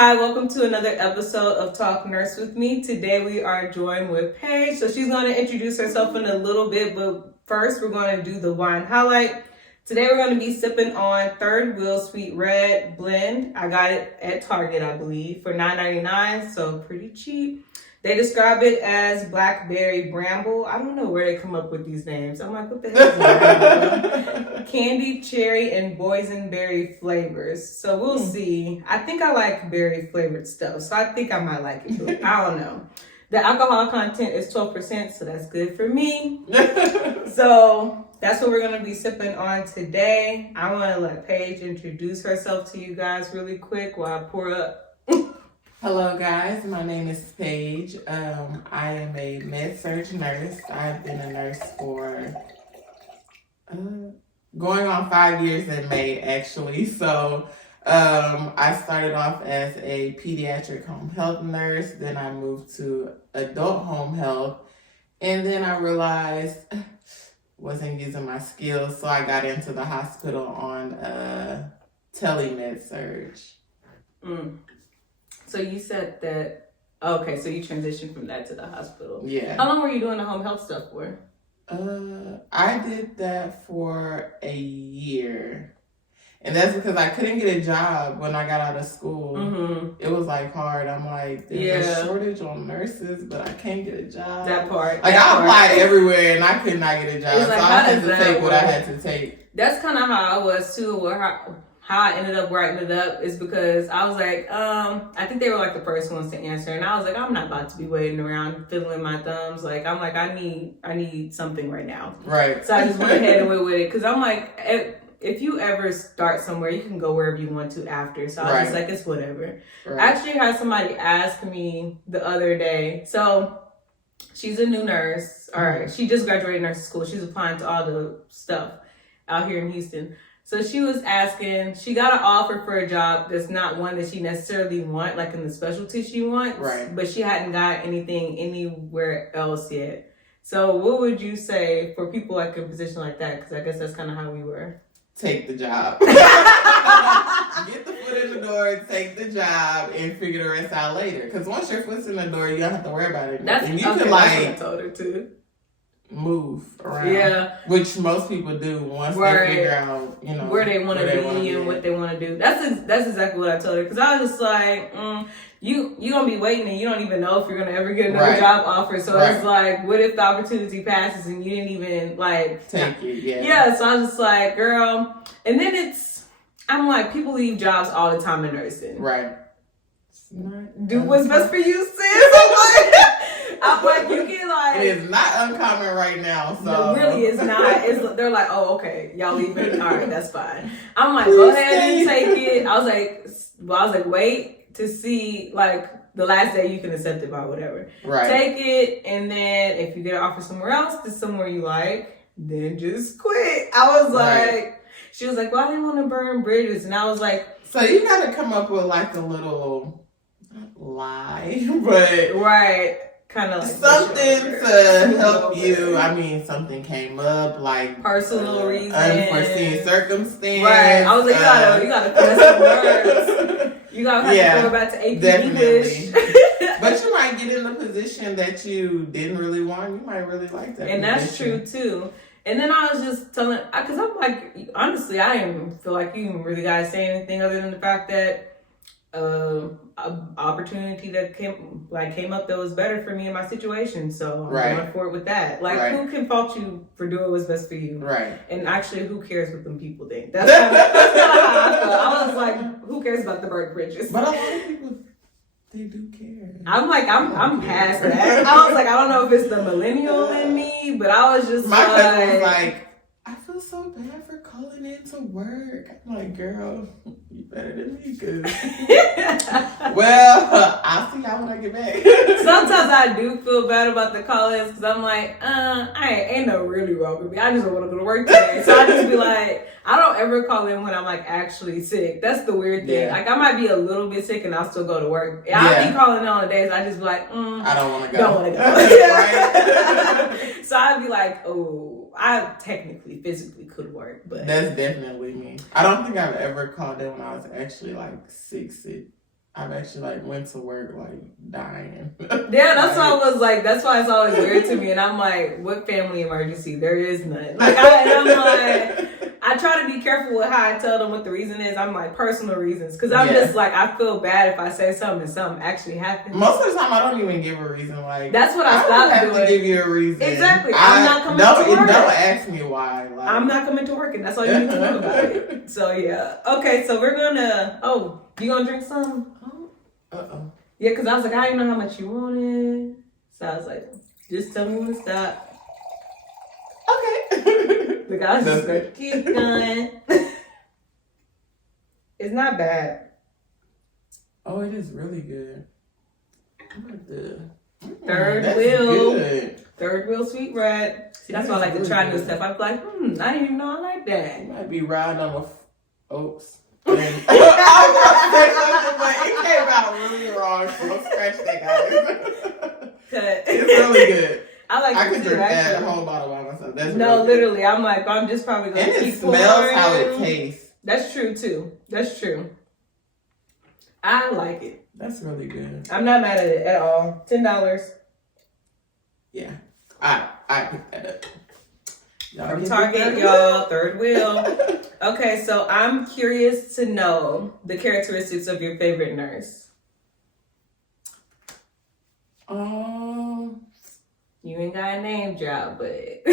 Hi, welcome to another episode of Talk Nurse with me. Today we are joined with Paige. So she's going to introduce herself in a little bit, but first we're going to do the wine highlight. Today we're going to be sipping on Third Wheel Sweet Red Blend. I got it at Target, I believe, for $9.99, so pretty cheap. They describe it as Blackberry Bramble. I don't know where they come up with these names. I'm like, what the hell is Bramble? Candy, cherry, and boysenberry flavors. So we'll see. I think I like berry flavored stuff, so I think I might like it too. I don't know. The alcohol content is 12%, so that's good for me. So that's what we're going to be sipping on today. I want to let Paige introduce herself to you guys really quick while I pour up. Hello guys, my name is Paige. I am a Med-Surg nurse. I've been a nurse for going on 5 years in May actually. So I started off as a pediatric home health nurse, then I moved to adult home health, and then I realized wasn't using my skills, so I got into the hospital on Med-Surg. So you said that, okay, so you transitioned from that to the hospital. Yeah. How long were you doing the home health stuff for? I did that for a year. And that's because I couldn't get a job when I got out of school. Mm-hmm. It was like hard. I'm like, there's a shortage on nurses, but I can't get a job. That part. Like I applied everywhere and I could not get a job. Like, so I had to take what I had to take. That's kind of how I was too. How I ended up writing it up is because I was like, I think they were like the first ones to answer. And I was like, I'm not about to be waiting around fiddling my thumbs. Like, I'm like, I need something right now. Right. So I just went ahead and went with it. Cause I'm like, if you ever start somewhere, you can go wherever you want to after. So I was just like, it's whatever. Right. I actually had somebody ask me the other day. So she's a new nurse. All right. She just graduated nursing school. She's applying to all the stuff out here in Houston. So she was asking, she got an offer for a job that's not one that she necessarily want, like in the specialty she wants. Right. But she hadn't got anything anywhere else yet. So what would you say for people like in a position like that? Because I guess that's kind of how we were. Take the job. Get the foot in the door, take the job, and figure the rest out later. Because once your foot's in the door, you don't have to worry about it. That's, and you can like, I told her too. Move around, which most people do once they figure out, where they want to be and what they want to do. That's exactly what I told her, because I was just like, you gonna be waiting and you don't even know if you're gonna ever get another job offer. So it's like, what if the opportunity passes and you didn't even like take it? Yeah. So I was just like, girl, and then I'm like, people leave jobs all the time in nursing. Right. Do what's best for you, sis. I'm like, you can like. It is not uncommon right now, so. No, really, it's not. They're like, oh, okay, y'all leaving. All right, that's fine. I'm like, go ahead and take it. I was like, wait to see like the last day you can accept it by whatever. Right. Take it, and then if you get an offer somewhere else, to somewhere you like, then just quit. I was like, she was like, well, I didn't want to burn bridges, and I was like, so you got to come up with like a little lie, but kind of like something to help you. I mean, something came up, like personal reason, unforeseen circumstance. Right. I was like, you gotta finesse some words. You gotta have to go back to AP English. But you might get in a position that you didn't really want. You might really like that. And that's true too. And then I was just telling, because I'm like, honestly, I didn't even feel like you even really gotta say anything other than the fact that an opportunity that came up that was better for me in my situation, so I'm going for it with that. Like, who can fault you for doing what's best for you? Right. And actually, who cares what them people think? That's kind of how I felt. I was like, who cares about the burnt bridges? But a lot of people, they do care. I'm like, I'm past that. I was like, I don't know if it's the millennial in me, but I was just my cousin was like, I feel so bad for calling in to work. I'm like, girl, you better than me, cause well, I'll see y'all when I get back. Sometimes I do feel bad about the call-ins because I'm like, ain't no really wrong with me. I just don't want to go to work today. So I just be like, I don't ever call in when I'm like actually sick. That's the weird thing. Yeah. Like I might be a little bit sick and I'll still go to work. I'll be calling in on the days I just be like, I don't want to go. Don't want to go. So I'd be like, oh, I technically physically could work, but that's definitely me. I don't think I've ever called in when I was actually like sick. I've actually like went to work like dying. Yeah, that's why I was like, that's why it's always weird to me. And I'm like, what family emergency? There is none. Like, I'm like, I try to be careful with how I tell them what the reason is. I'm like, personal reasons. Because I'm just like, I feel bad if I say something and something actually happens. Most of the time, I don't even give a reason. Like, that's what I stopped doing. I have to give you a reason. Exactly. I'm not coming to work. Don't ask me why. Like, I'm not coming to work, and that's all you need to know about it. So, yeah. Okay, so we're going to, you going to drink some? Uh-oh. Yeah, because I was like, I didn't know how much you wanted. So I was like, just tell me when to stop. Okay. The guy's just like, keep going. It's not bad. Oh, it is really good. Third wheel. Good. Third wheel sweet red. See, that's why I like to try new stuff. I'm like, I didn't even know I like that. You might be riding on the oops. I was going to say something, but it came out really wrong, so don't scratch that, guys. It's really good. I could drink that whole bottle by myself. That's really literally. Good. I'm like, I'm just probably going to keep pouring. And it smells how it tastes. That's true, too. That's true. I like it. That's really good. I'm not mad at it at all. $10. Yeah. I picked that up. From Target, y'all. Third wheel. Okay, so I'm curious to know the characteristics of your favorite nurse. You ain't got a name drop, but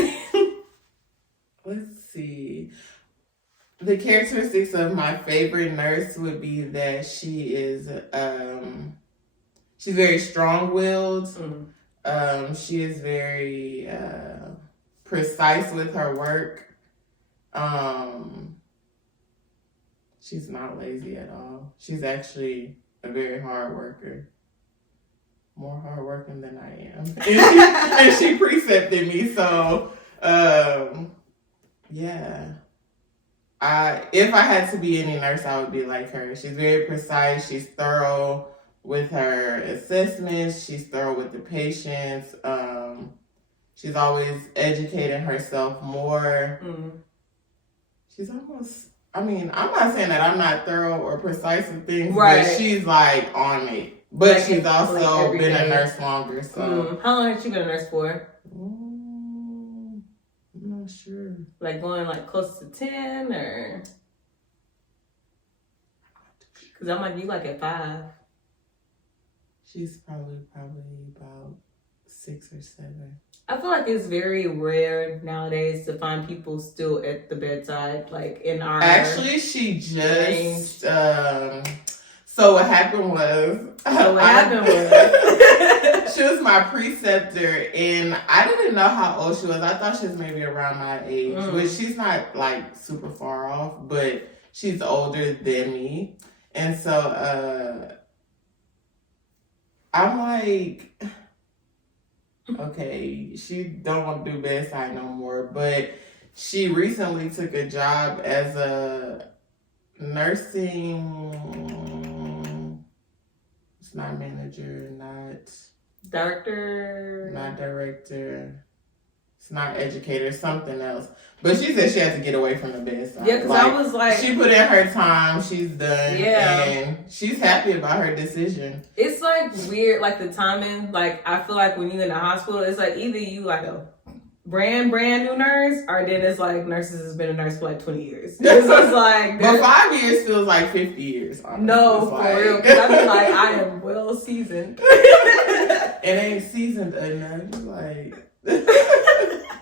let's see. The characteristics of my favorite nurse would be that she is she's very strong-willed. She is very precise with her work. She's not lazy at all. She's actually a very hard worker. More hardworking than I am. And she precepted me, so yeah. If I had to be any nurse, I would be like her. She's very precise. She's thorough with her assessments. She's thorough with the patients. She's always educating herself more. She's almost, I'm not saying that I'm not thorough or precise with things, but she's like on it. But she's also been a nurse longer, so. How long has she been a nurse for? I'm not sure. Like going like close to 10 or? Because I'm like, you like at 5. She's probably about 6 or 7. I feel like it's very rare nowadays to find people still at the bedside, like in our. Actually, she just. So what happened was. She was my preceptor, and I didn't know how old she was. I thought she was maybe around my age, which she's not like super far off, but she's older than me, and so I'm like. Okay, she don't want to do bedside no more, but she recently took a job as a nursing, it's not manager, not director, it's not educator, something else. But she said she had to get away from the bedside. Yeah, because I was like... She put in her time, she's done, and she's happy about her decision. It's like weird, like the timing, like I feel like when you're in the hospital, it's like either you like a brand new nurse, or then it's like nurses has been a nurse for like 20 years. It's just like... But 5 years feels like 50 years, honestly. No, for real, because I mean like, I am well seasoned. It ain't seasoned enough, like...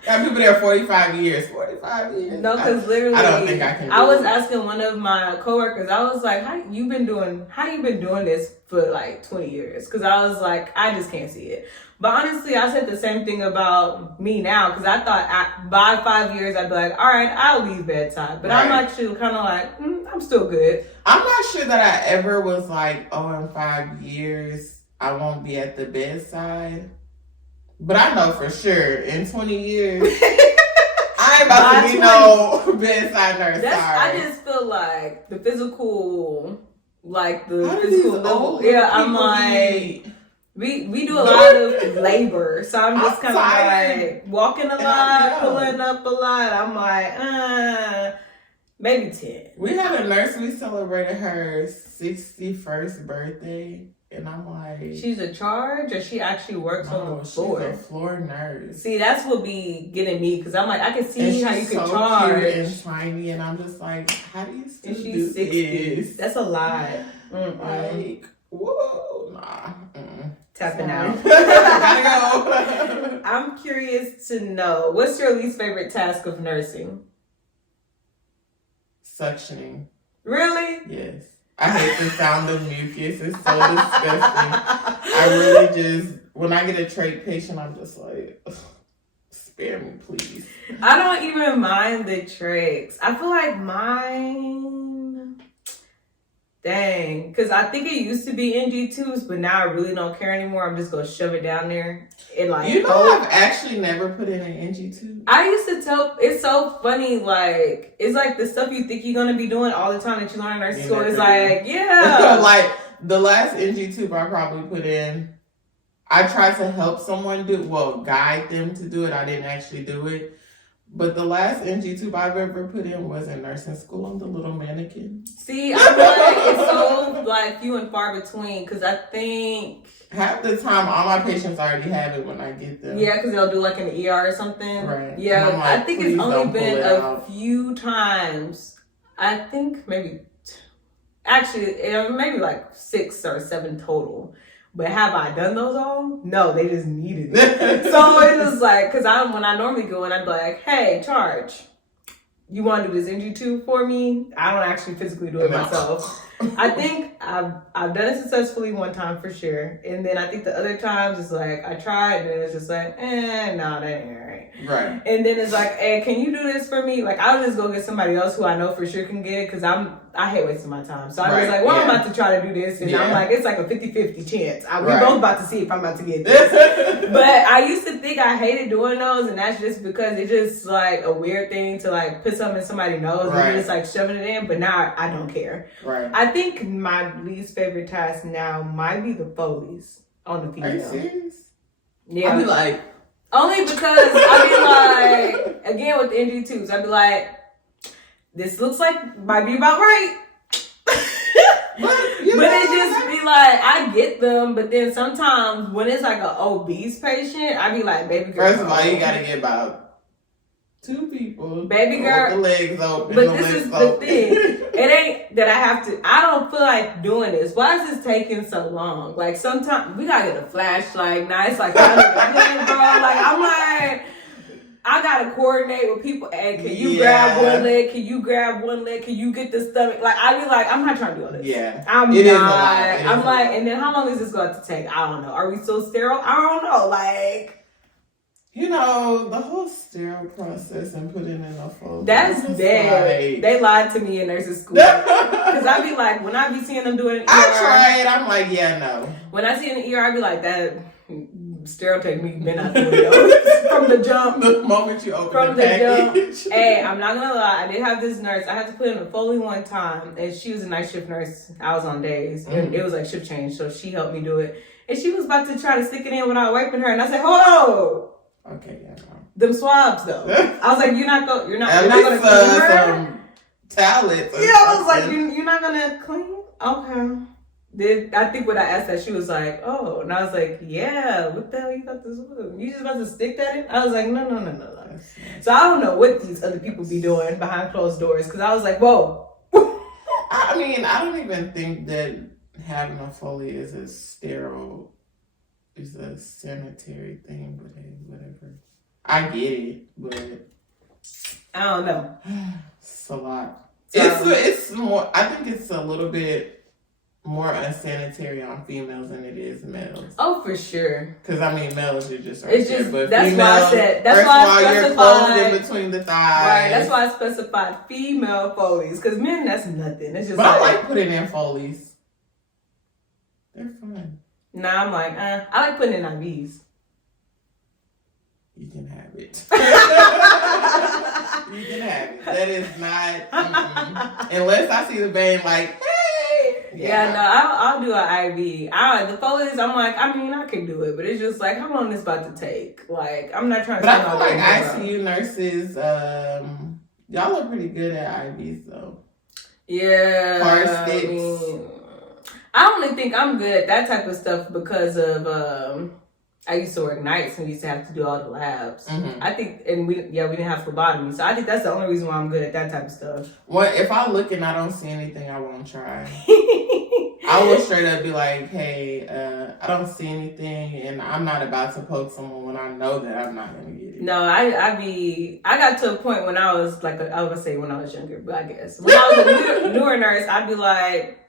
Got people there 45 years. 45 years. No, because literally, I don't think I can. I was asking one of my coworkers. I was like, "How you been doing this for like 20 years?" Because I was like, I just can't see it. But honestly, I said the same thing about me now, because I thought by 5 years I'd be like, all right, I'll leave bedside. But I'm actually kind of like, I'm still good. I'm not sure that I ever was like, oh, in 5 years I won't be at the bedside. But I know for sure, in 20 years, I ain't about to be no bedside nurse. I just feel like the physical, level. Yeah, I'm like, we do a lot of labor. So I'm just kind of like walking a lot, pulling up a lot. I'm like, Maybe 10. We had a nurse, we celebrated her 61st birthday. And I'm like... She's a charge or she actually works on the floor? She's a floor nurse. See, that's what be getting me because I'm like, I can see how you can charge. Cute and shiny, and I'm just like, how do you still and she's do 60. this? That's a lot. Like, whoa, nah. Tapping out. Gotta go. I'm curious to know, what's your least favorite task of nursing? Suctioning. Really? Yes. I hate the sound of mucus. It's so disgusting. I really just, when I get a trach patient, I'm just like, ugh, spare me, please. I don't even mind the trachs. I feel like mine, dang, because I think it used to be NG tubes, but now I really don't care anymore. I'm just gonna shove it down there. And like, you know, I've actually never put in an NG tube. I used to tell, it's so funny, like, it's like the stuff you think you're gonna be doing all the time that you learn in nursing school is like, yeah. Like, the last NG tube I probably put in, I tried to help someone guide them to do it. I didn't actually do it. But the last NG tube I've ever put in was in nursing school on the little mannequin. See, I feel like it's so like few and far between because I think half the time all my patients already have it when I get them. Yeah, because they'll do like an ER or something. Right. Yeah, like, I think it's only been a few few times. I think maybe maybe like 6 or 7 total. But have I done those all? No, they just needed it. So it was like, because when I normally go in, I'd be like, hey, charge. You want to do this NG2 for me? I don't actually physically do it myself. I think I've done it successfully one time for sure. And then I think the other times it's like, I tried and then it's just like, no, that ain't right. Right. And then it's like, hey, can you do this for me? Like, I'll just go get somebody else who I know for sure can get it because I hate wasting my time. So I was like, well, I'm about to try to do this. And I'm like, it's like a 50-50 chance. We're both about to see if I'm about to get this. But I used to think I hated doing those. And that's just because it's just like a weird thing to like put something in somebody's nose and you're just like shoving it in. But now I don't care. Right. I think my least favorite task now might be the Foley's on the female. Are you serious? Yeah. I'd be like... Only because I be like, again with the NG tubes, I'd be like, this looks like might be about right. But it just be like, I get them, but then sometimes when it's like an obese patient, I be like, baby girl. First of all, you gotta get about 2 people. Baby girl. With the legs open. But this is the thing. It ain't that I don't feel like doing this. Why is this taking so long? Like sometimes we gotta get a flashlight. Now it's like, bro. Like I'm like, I gotta coordinate with people. Hey, can you grab one leg? Can you grab one leg? Can you get the stomach? Like I be like, I'm not trying to do all this. Yeah. I'm not. I'm like, and then how long is this going to take? I don't know. Are we still sterile? I don't know. Like. You know, the whole sterile process and putting in a Foley. That's dead. Like... They lied to me in nursing school. Because I be like, when I be seeing them doing it, I try it. I'm like, yeah, no. When I see an ER, I be like, that sterile technique been out the window from the jump. The moment you open the package. Jump. Hey, I'm not gonna lie. I did have this nurse. I had to put in a Foley one time, and she was a night shift nurse. I was on days, and it was like shift change, so she helped me do it. And she was about to try to stick it in without wiping her, and I said, "Whoa." Okay, yeah, no. Them swabs though. I was like, you're not gonna clean her? Towelettes. Yeah, I was like, you're not gonna clean? Okay. Then I think when I asked that, she was like, oh, and I was like, yeah, what the hell you thought this was? You just about to stick that in? I was like, no. So I don't know what these other people be doing behind closed doors because I was like, whoa. I mean, I don't even think that having a Foley is a sterile. It's a sanitary thing, but hey, whatever. I get it, but I don't know. It's a lot. It's more. I think it's a little bit more unsanitary on females than it is males. Oh, for sure. Because I mean, males are just it's just but that's females, why I said that's why I specified you're closed in between the thighs. Right. That's why I specified female Foleys because men, that's nothing. It's just. But I like putting in Foleys. They're fun. Nah, I'm like, I like putting in IVs. You can have it. You can have it. That is not, unless I see the vein like, hey. Yeah, no, I'll do an IV. The Foleys, I'm like, I mean, I can do it, but it's just like, how long is this about to take? Like, I'm not trying to. But I feel like ICU nurses, Y'all are pretty good at IVs though. Yeah. Car sticks. I only think I'm good at that type of stuff because of I used to work nights and we used to have to do all the labs. Mm-hmm. I think, and we didn't have phlebotomy, so I think that's the only reason why I'm good at that type of stuff. Well, if I look and I don't see anything, I won't try. I will straight up be like, hey, I don't see anything, and I'm not about to poke someone when I know that I'm not gonna get it. No, I got to a point when I was like, I would say when I was younger, but I guess when I was a newer nurse, I'd be like,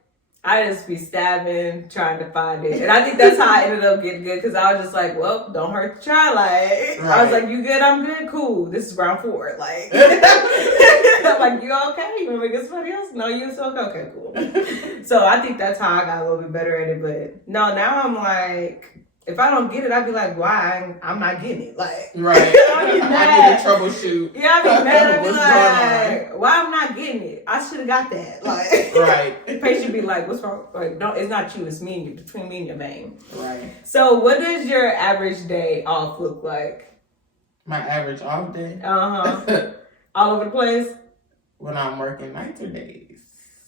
I just be stabbing, trying to find it. And I think that's how I ended up getting good, because I was just like, well, don't hurt to try. Like, right. I was like, you good? I'm good? Cool. This is round 4. Like, I'm like, you okay? You want to get somebody else? No, you still okay? Okay, cool. So I think that's how I got a little bit better at it. But no, now I'm like, if I don't get it, I'd be like, why? I'm not getting it. Like, right. I need to troubleshoot. Yeah, I'd be mad. I'd be like, why I'm not getting it? I should have got that. Like, right. The patient be like, what's wrong? Like, no, it's not you. It's me and you. Between me and your vein. Right. So what does your average day off look like? My average off day? Uh-huh. All over the place? When I'm working nights or days?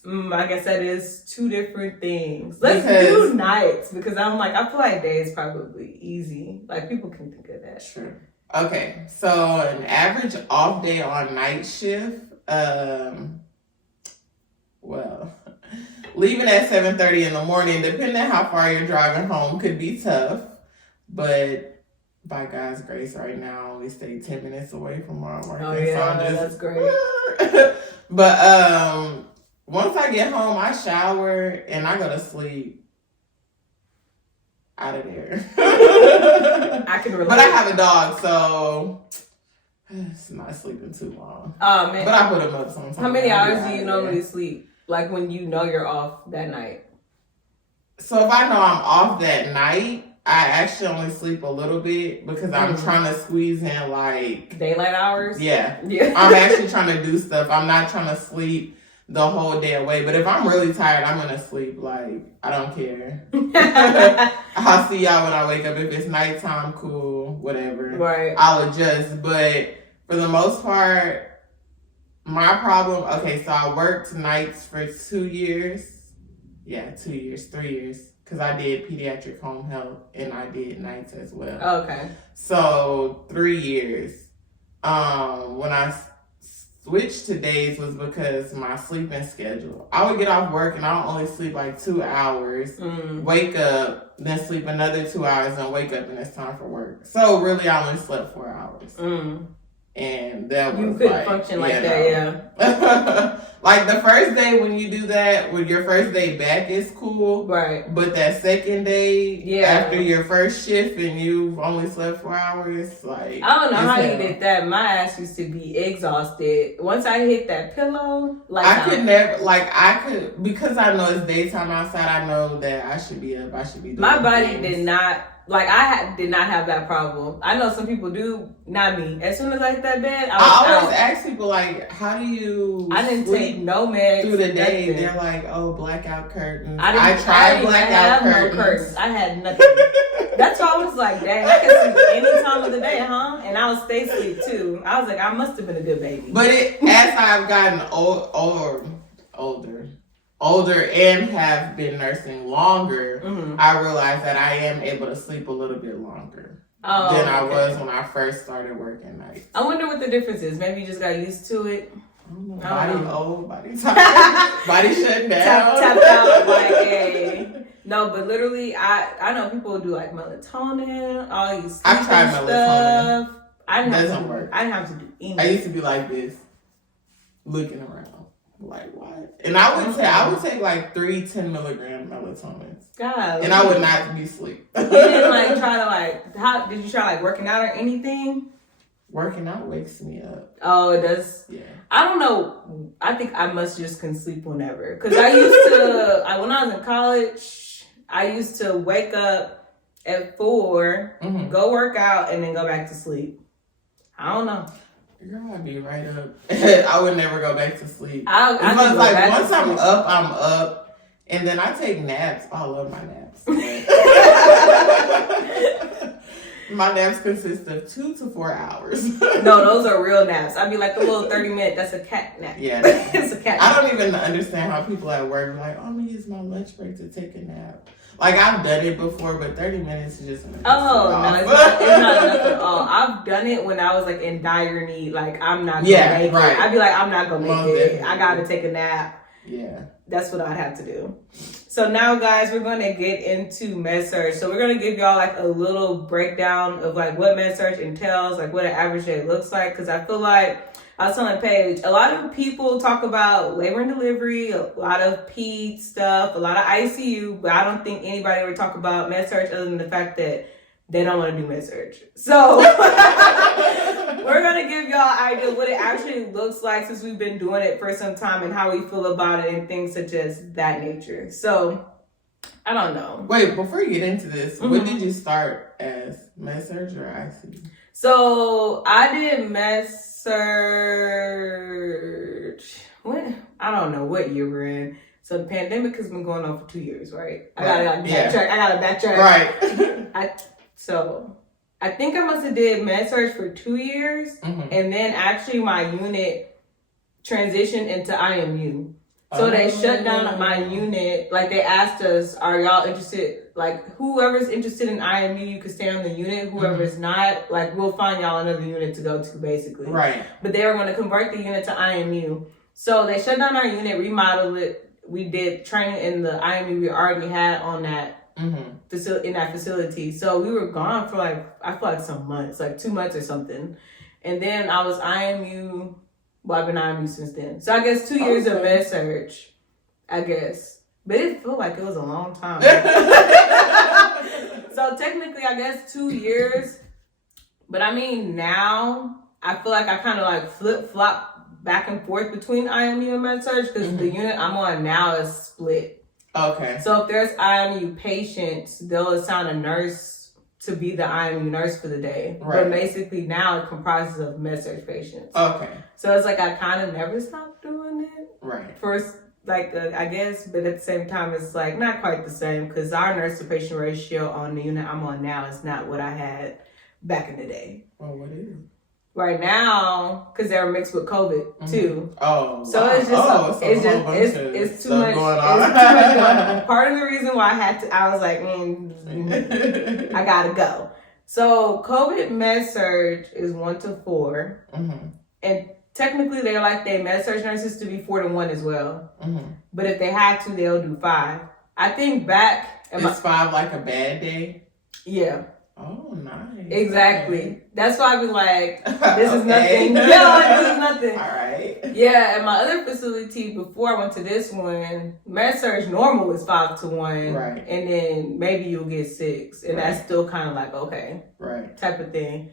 I guess that is 2 different things. Let's do nights, because I'm like, I feel like days probably easy. Like, people can think of that. Sure. Okay, so an average off day on night shift, well, leaving at 7:30 in the morning, depending on how far you're driving home, could be tough. But by God's grace, right now, I only stay 10 minutes away from where I'm working. Oh, yeah, so that's great. But once I get home, I shower and I go to sleep. Out of there. I can relate. But I have a dog, so it's not sleeping too long. Oh, man. But I put him up sometimes. How many hours do you normally sleep? Like when you know you're off that night? So if I know I'm off that night, I actually only sleep a little bit because I'm trying to squeeze in like daylight hours. Yeah. I'm actually trying to do stuff. I'm not trying to sleep the whole day away. But if I'm really tired, I'm gonna sleep. Like, I don't care. I'll see y'all when I wake up. If it's nighttime, cool, whatever. Right. I'll adjust. But for the most part, my problem, okay, so I worked nights for 2 years. Yeah, 2 years, 3 years. Because I did pediatric home health and I did nights as well. Okay. So 3 years. When I switched to days was because my sleeping schedule. I would get off work and I would only sleep like 2 hours, wake up, then sleep another 2 hours, and wake up and it's time for work. So really I only slept 4 hours. And that was you couldn't function like that, yeah. Like the first day when you do that, when your first day back is cool. Right. But that second day, after your first shift and you've only slept 4 hours, like I don't know how you did that. My ass used to be exhausted. Once I hit that pillow, like I could never, like I could, because I know it's daytime outside, I know that I should be up, I should be doing my body things. did not. Like, did not have that problem. I know some people do, not me. As soon as I hit that bed, I always ask people, like, how do you I didn't take no meds through the day? Nothing. They're like, oh, blackout curtains. I tried blackout curtains. No curtains. I had nothing. That's why I was like, dang, I can sleep any time of the day, huh? And I would stay asleep, too. I was like, I must have been a good baby. But as I've gotten older and have been nursing longer, I realized that I am able to sleep a little bit longer than I was when I first started working nights. I wonder what the difference is. Maybe you just got used to it. Body old, body tired, body shut down. Tapped out like a... No, but literally, I know people do like melatonin, all these I've tried melatonin. Stuff. I didn't doesn't work. I didn't have to do anything. I used to be like this, looking around. Like what? And I would take like 3 10-milligram melatonins. God. And I would not be asleep. You didn't like try to like, how did you try like working out or anything? Working out wakes me up. Oh, it does? Yeah. I don't know. I think I must just can sleep whenever. Because I used to, when I was in college, I used to wake up at 4, go work out, and then go back to sleep. I don't know. Girl, I'd be right up. I would never go back to sleep. I like once I'm up, I'm up. And then I take naps. I love my naps. My naps consist of 2 to 4 hours. No, those are real naps. I'd be like a little 30-minute. That's a cat nap. Yeah, it's a cat nap. I don't even understand how people at work are like, oh, I'm gonna use my lunch break to take a nap. Like, I've done it before, but 30 minutes is just enough. Oh, no, it's not enough at all. I've done it when I was like in dire need. Like, I'm not gonna make it. I'd be like, I'm not gonna make it. Definitely. I gotta take a nap. Yeah. That's what I'd have to do. So now, guys, we're going to get into Med-Surg. So we're going to give y'all like a little breakdown of like what Med-Surg entails, like what an average day looks like. Because I feel like, I was telling Paige, a lot of people talk about labor and delivery, a lot of ped stuff, a lot of ICU, but I don't think anybody ever talk about Med-Surg other than the fact that they don't want to do Med-Surg. So we're going to give y'all an idea of what it actually looks like since we've been doing it for some time and how we feel about it and things such as that nature. So, I don't know. Wait, before you get into this, when did you start as Med-Surg or ICU? So, I did Med-Surg, I don't know what year we're in. So, the pandemic has been going on for 2 years, right? I gotta backtrack. Right. I think I must have did Med-Surg for 2 years, and then actually my unit transitioned into IMU. So they shut down my unit. Like, they asked us, are y'all interested? Like, whoever's interested in IMU, you can stay on the unit. Whoever's not, like, we'll find y'all another unit to go to, basically. Right. But they were going to convert the unit to IMU. So they shut down our unit, remodeled it. We did training in the IMU we already had on that facility. So we were gone for like, I feel like some months, like 2 months or something. And then I was IMU. Well, I've been IMU since then. So I guess 2 years of Med-Surg, I guess. But it felt like it was a long time. So technically, I guess 2 years. But I mean, now I feel like I kind of like flip-flop back and forth between IMU and Med-Surg because the unit I'm on now is split. Okay. So if there's IMU patients, they'll assign a nurse to be the IMU nurse for the day. Right. But basically now it comprises of Med-Surg patients. Okay. So it's like I kind of never stopped doing it. Right. First, like, I guess, but at the same time, it's like not quite the same because our nurse to patient ratio on the unit I'm on now is not what I had back in the day. Oh, what is it? Right now, because they were mixed with COVID too. Oh, so wow. It's just it's too much. Going on. It's too much going on. Part of the reason why I was like, I gotta go. So COVID Med-Surg is 1 to 4, and technically they like their Med-Surg nurses to be 4 to 1 as well. But if they have to, they'll do 5. I think back. Is 5 like a bad day? Yeah. Oh, nice. Exactly. Okay. That's why I be like, this is nothing. Yeah, like, this is nothing. All right. Yeah, at my other facility, before I went to this one, Med-Surg normal is 5 to 1. Right. And then maybe you'll get 6. And that's still kind of like, okay. Right. Type of thing.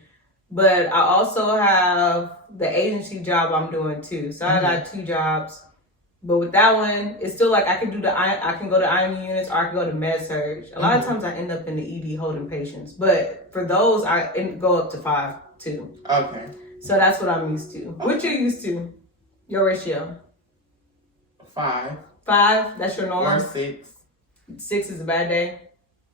But I also have the agency job I'm doing too. So I got 2 jobs. But with that one, it's still like I can go to IMU units or I can go to Med-Surg. A lot of times I end up in the ED holding patients. But for those, I go up to 5 too. Okay. So that's what I'm used to. Okay. What you used to? Your ratio? 5. 5? That's your norm? Or 6. 6 is a bad day?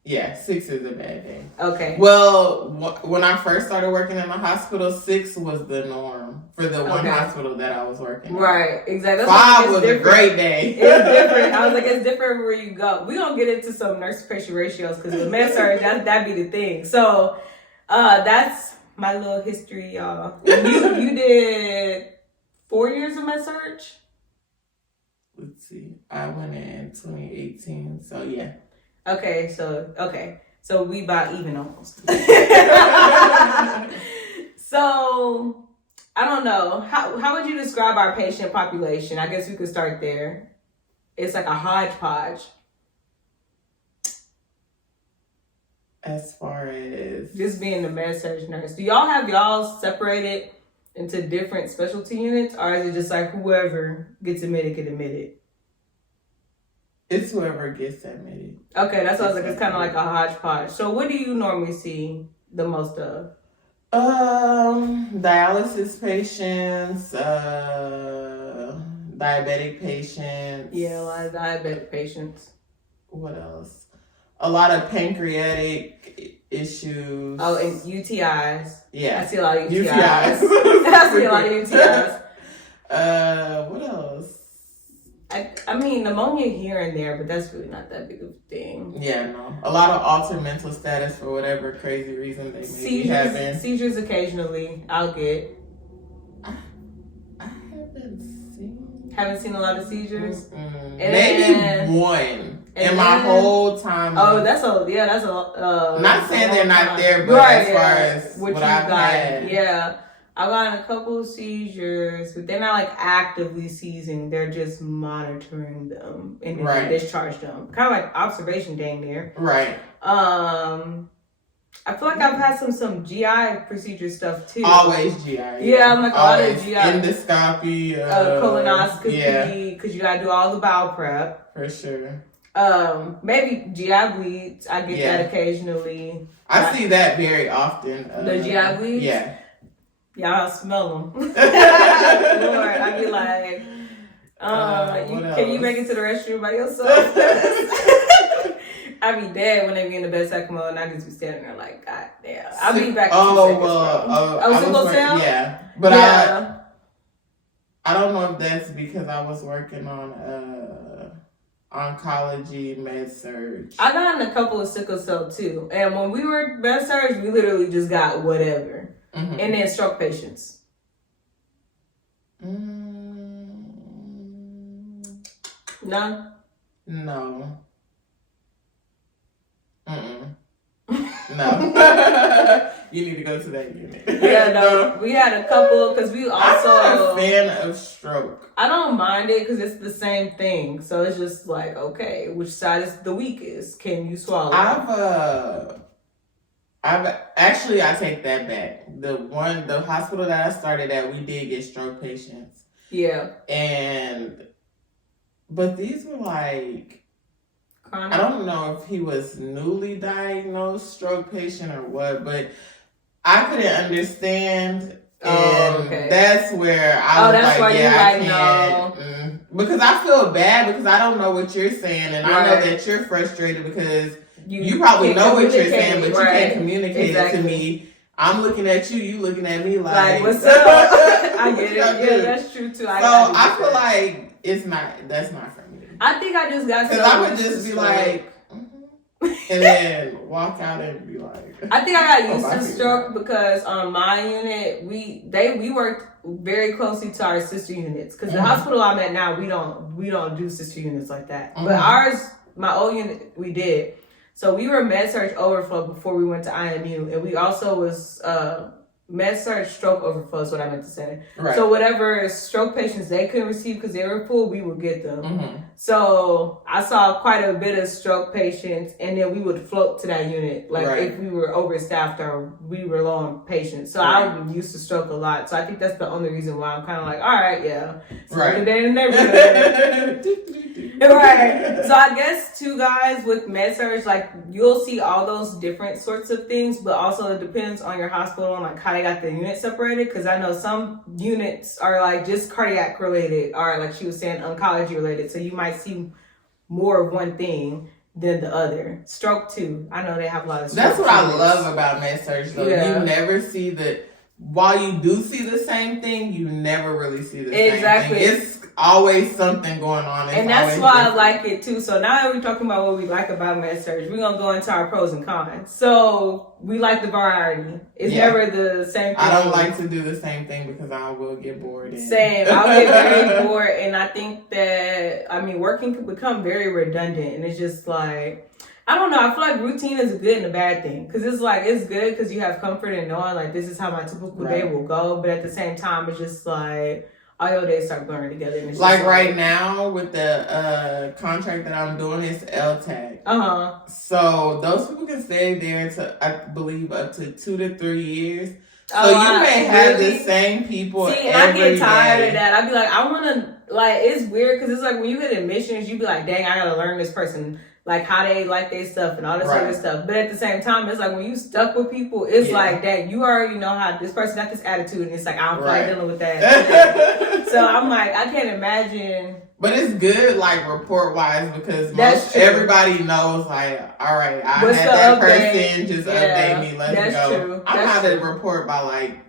Yeah, 6 is a bad day. Okay. Well, when I first started working in the hospital, 6 was the norm for the one hospital that I was working in. Right, exactly. 5 was a great day. It's different. I was like, it's different where you go. We're going to get into some nurse-patient ratios because with Med-Surg, that'd be the thing. So that's my little history, y'all. You did 4 years of Med-Surg? Let's see. I went in 2018, so yeah. Okay, so we about even almost. So, I don't know. How would you describe our patient population? I guess we could start there. It's like a hodgepodge. As far as... Just being the Med-Surg nurse. Do y'all have y'all separated into different specialty units? Or is it just like whoever gets admitted, get admitted? It's whoever gets admitted. Okay, that's what I was like. It's kind of like a hodgepodge. So what do you normally see the most of? Dialysis patients, diabetic patients. Yeah, a lot of diabetic patients. What else? A lot of pancreatic issues. Oh, and UTIs. Yeah. I see a lot of UTIs. UTIs. I see a lot of UTIs. What else? I mean, pneumonia here and there, but that's really not that big of a thing. Yeah, no. A lot of altered mental status for whatever crazy reason they may be having. Seizures occasionally, I'll get. I haven't seen a lot of seizures. Maybe one in my whole time. Oh, that's a. Not saying they're not there, but as far as what I've had. Yeah. I've gotten a couple of seizures, but they're not like actively seizing. They're just monitoring them and then they discharge them. Kind of like observation dang near. Right. I feel like I've had some GI procedure stuff too. Always GI. Yeah, I'm like a lot of GI. Endoscopy. Colonoscopy, because you gotta do all the bowel prep. For sure. Maybe GI bleeds. I get that occasionally. I see that very often. The GI bleeds? Yeah. Y'all smell them. Lord, I'd be like, can you make it to the restroom by yourself? I'd be dead when they be in the bedside mode, and I just be standing there like, God damn. I'll be back. Single cell? Yeah, but I don't know if that's because I was working on oncology Med-Surg. I got in a couple of sickle cell too, and when we were Med-Surg, we literally just got whatever. Mm-hmm. And then stroke patients. No. No. No. You need to go to that unit. Yeah, no. We had a couple because we also. I'm not a fan of stroke. I don't mind it because it's the same thing. So it's just like, okay, which side is the weakest? Can you swallow? I take that back. The hospital that I started at, we did get stroke patients. Yeah. But these were like, chronic? I don't know if he was newly diagnosed stroke patient or what, but I couldn't understand. That's where I was like, I can't. No. Because I feel bad because I don't know what you're saying, and I know that you're frustrated because you probably know what you're saying, but you can't communicate it to me. I'm looking at you, you looking at me like what's up? I get it. Yeah, that's true too. I feel like that's not for me. I think I just got because I would just be like, and then walk out and be like. I think I got used to stroke because on my unit we worked very closely to our sister units because the hospital I'm at now we don't do sister units like that. But ours, my old unit, we did. So we were Med-Surg overflow before we went to IMU, and we also was Med-Surg stroke overflow is what I meant to say. Right. So whatever stroke patients they couldn't receive because they were full, we would get them. Mm-hmm. So I saw quite a bit of stroke patients, and then we would float to that unit, if we were overstaffed or we were low on patients. So I'm used to stroke a lot. So I think that's the only reason why I'm kind of like, all right, yeah. Day in the neighborhood. Right. So I guess too, guys, with Med-Surg, you'll see all those different sorts of things, but also it depends on your hospital and how they got the unit separated. Because I know some units are just cardiac related, or like she was saying, oncology related. So you might see more of one thing than the other. Stroke too. I know they have a lot of stroke. That's what I love about Med-Surg though. Yeah. You never see while you do see the same thing, you never really see the same thing. It's always something going on. And that's why I like it too. So now that we're talking about what we like about Med-Surg, we're going to go into our pros and cons. So we like the variety. It's never the same thing. I don't like to do the same thing because I will get bored. Same. I'll get very bored. And I think that, working can become very redundant. And it's just I don't know. I feel like routine is a good and a bad thing. Because it's good because you have comfort in knowing this is how my typical day will go. But at the same time, it's just all your days start blurring together. And it's right now with the contract that I'm doing, it's LTAC. So those people can stay there to, I believe, up to 2 to 3 years. So you may have the same people every day. I get tired of that. I'd be like, I want to, it's weird because it's when you hit admissions, you be like, dang, I got to learn this person. like how they like their stuff and all this Right. other stuff. But at the same time, it's like when you stuck with people, it's like that. You already know how this person got this attitude, and it's like I don't feel like dealing with that. So I'm like, I can't imagine. But it's good, like, report-wise, because everybody knows, like, all right, I What's had that update? person just update me, let's go. True. I'm out to report by, like,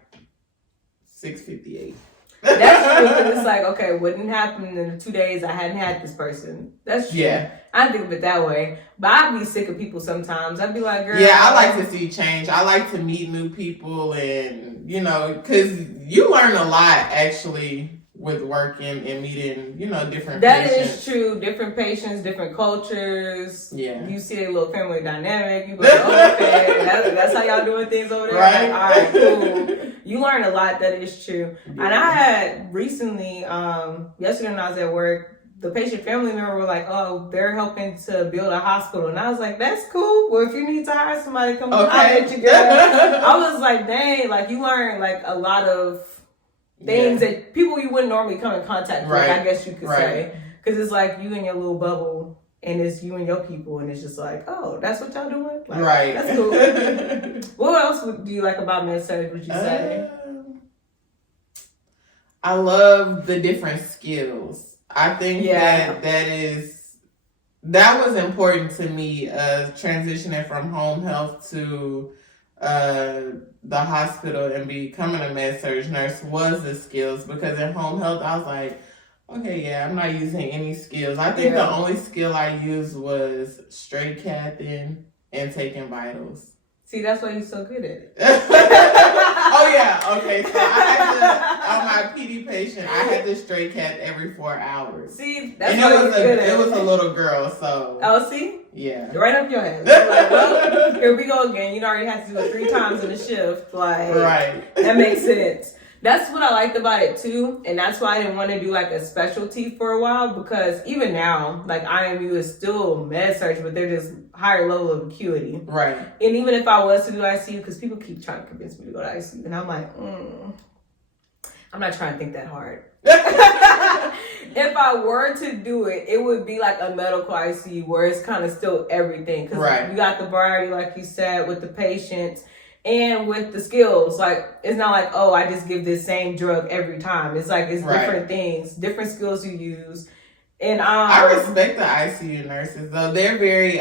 6:58. That's true, because it's like, okay, what didn't happen in the 2 days I hadn't had this person. That's true. Yeah. I think of it that way. But I'd be sick of people sometimes. I'd be like, girl. Yeah, I like to see change. I like to meet new people and, you know, because you learn a lot, actually, with working and meeting, you know, different patients. That is true. Different patients, different cultures. Yeah. You see a little family dynamic. You be like, oh, okay, that's how y'all doing things over there. Right. Like, all right, cool. You learn a lot. That is true. Yeah. And I had recently, yesterday when I was at work, the patient family member were like, oh, they're helping to build a hospital. And I was like, that's cool. Well, if you need to hire somebody, come on, I'll let you go. I was like, dang, like you learn like a lot of things that people you wouldn't normally come in contact with, I guess you could say. Because it's like you in your little bubble and it's you and your people. And it's just like, oh, that's what y'all doing? Like, that's cool. What else do you like about Med-Surg, would you say? I love the different skills. I think that was important to me, transitioning from home health to the hospital and becoming a med-surg nurse was the skills, because in home health I was like, okay, I'm not using any skills. I think the only skill I used was straight cathing and taking vitals. See, that's why you're so good at it. Oh, yeah. Okay. So I had to, on my PD patient, I had to straight cath every 4 hours. See, that's why you're good at it. It was a little girl, so. Oh, see? Yeah. Right up your head. Like, well, here we go again. You already had to do it 3 times in a shift. Like, right. That makes sense. That's what I liked about it too, and that's why I didn't want to do like a specialty for a while, because even now, like IMU is still med-surg, but they're just higher level of acuity. Right. And even if I was to do ICU, because people keep trying to convince me to go to ICU, and I'm like, I'm not trying to think that hard. If I were to do it, it would be like a medical ICU where it's kind of still everything, because you got the variety, like you said, with the patients. And with the skills, like, it's not like, oh, I just give this same drug every time. It's like, it's different things, different skills you use. And I respect the ICU nurses, though. They're very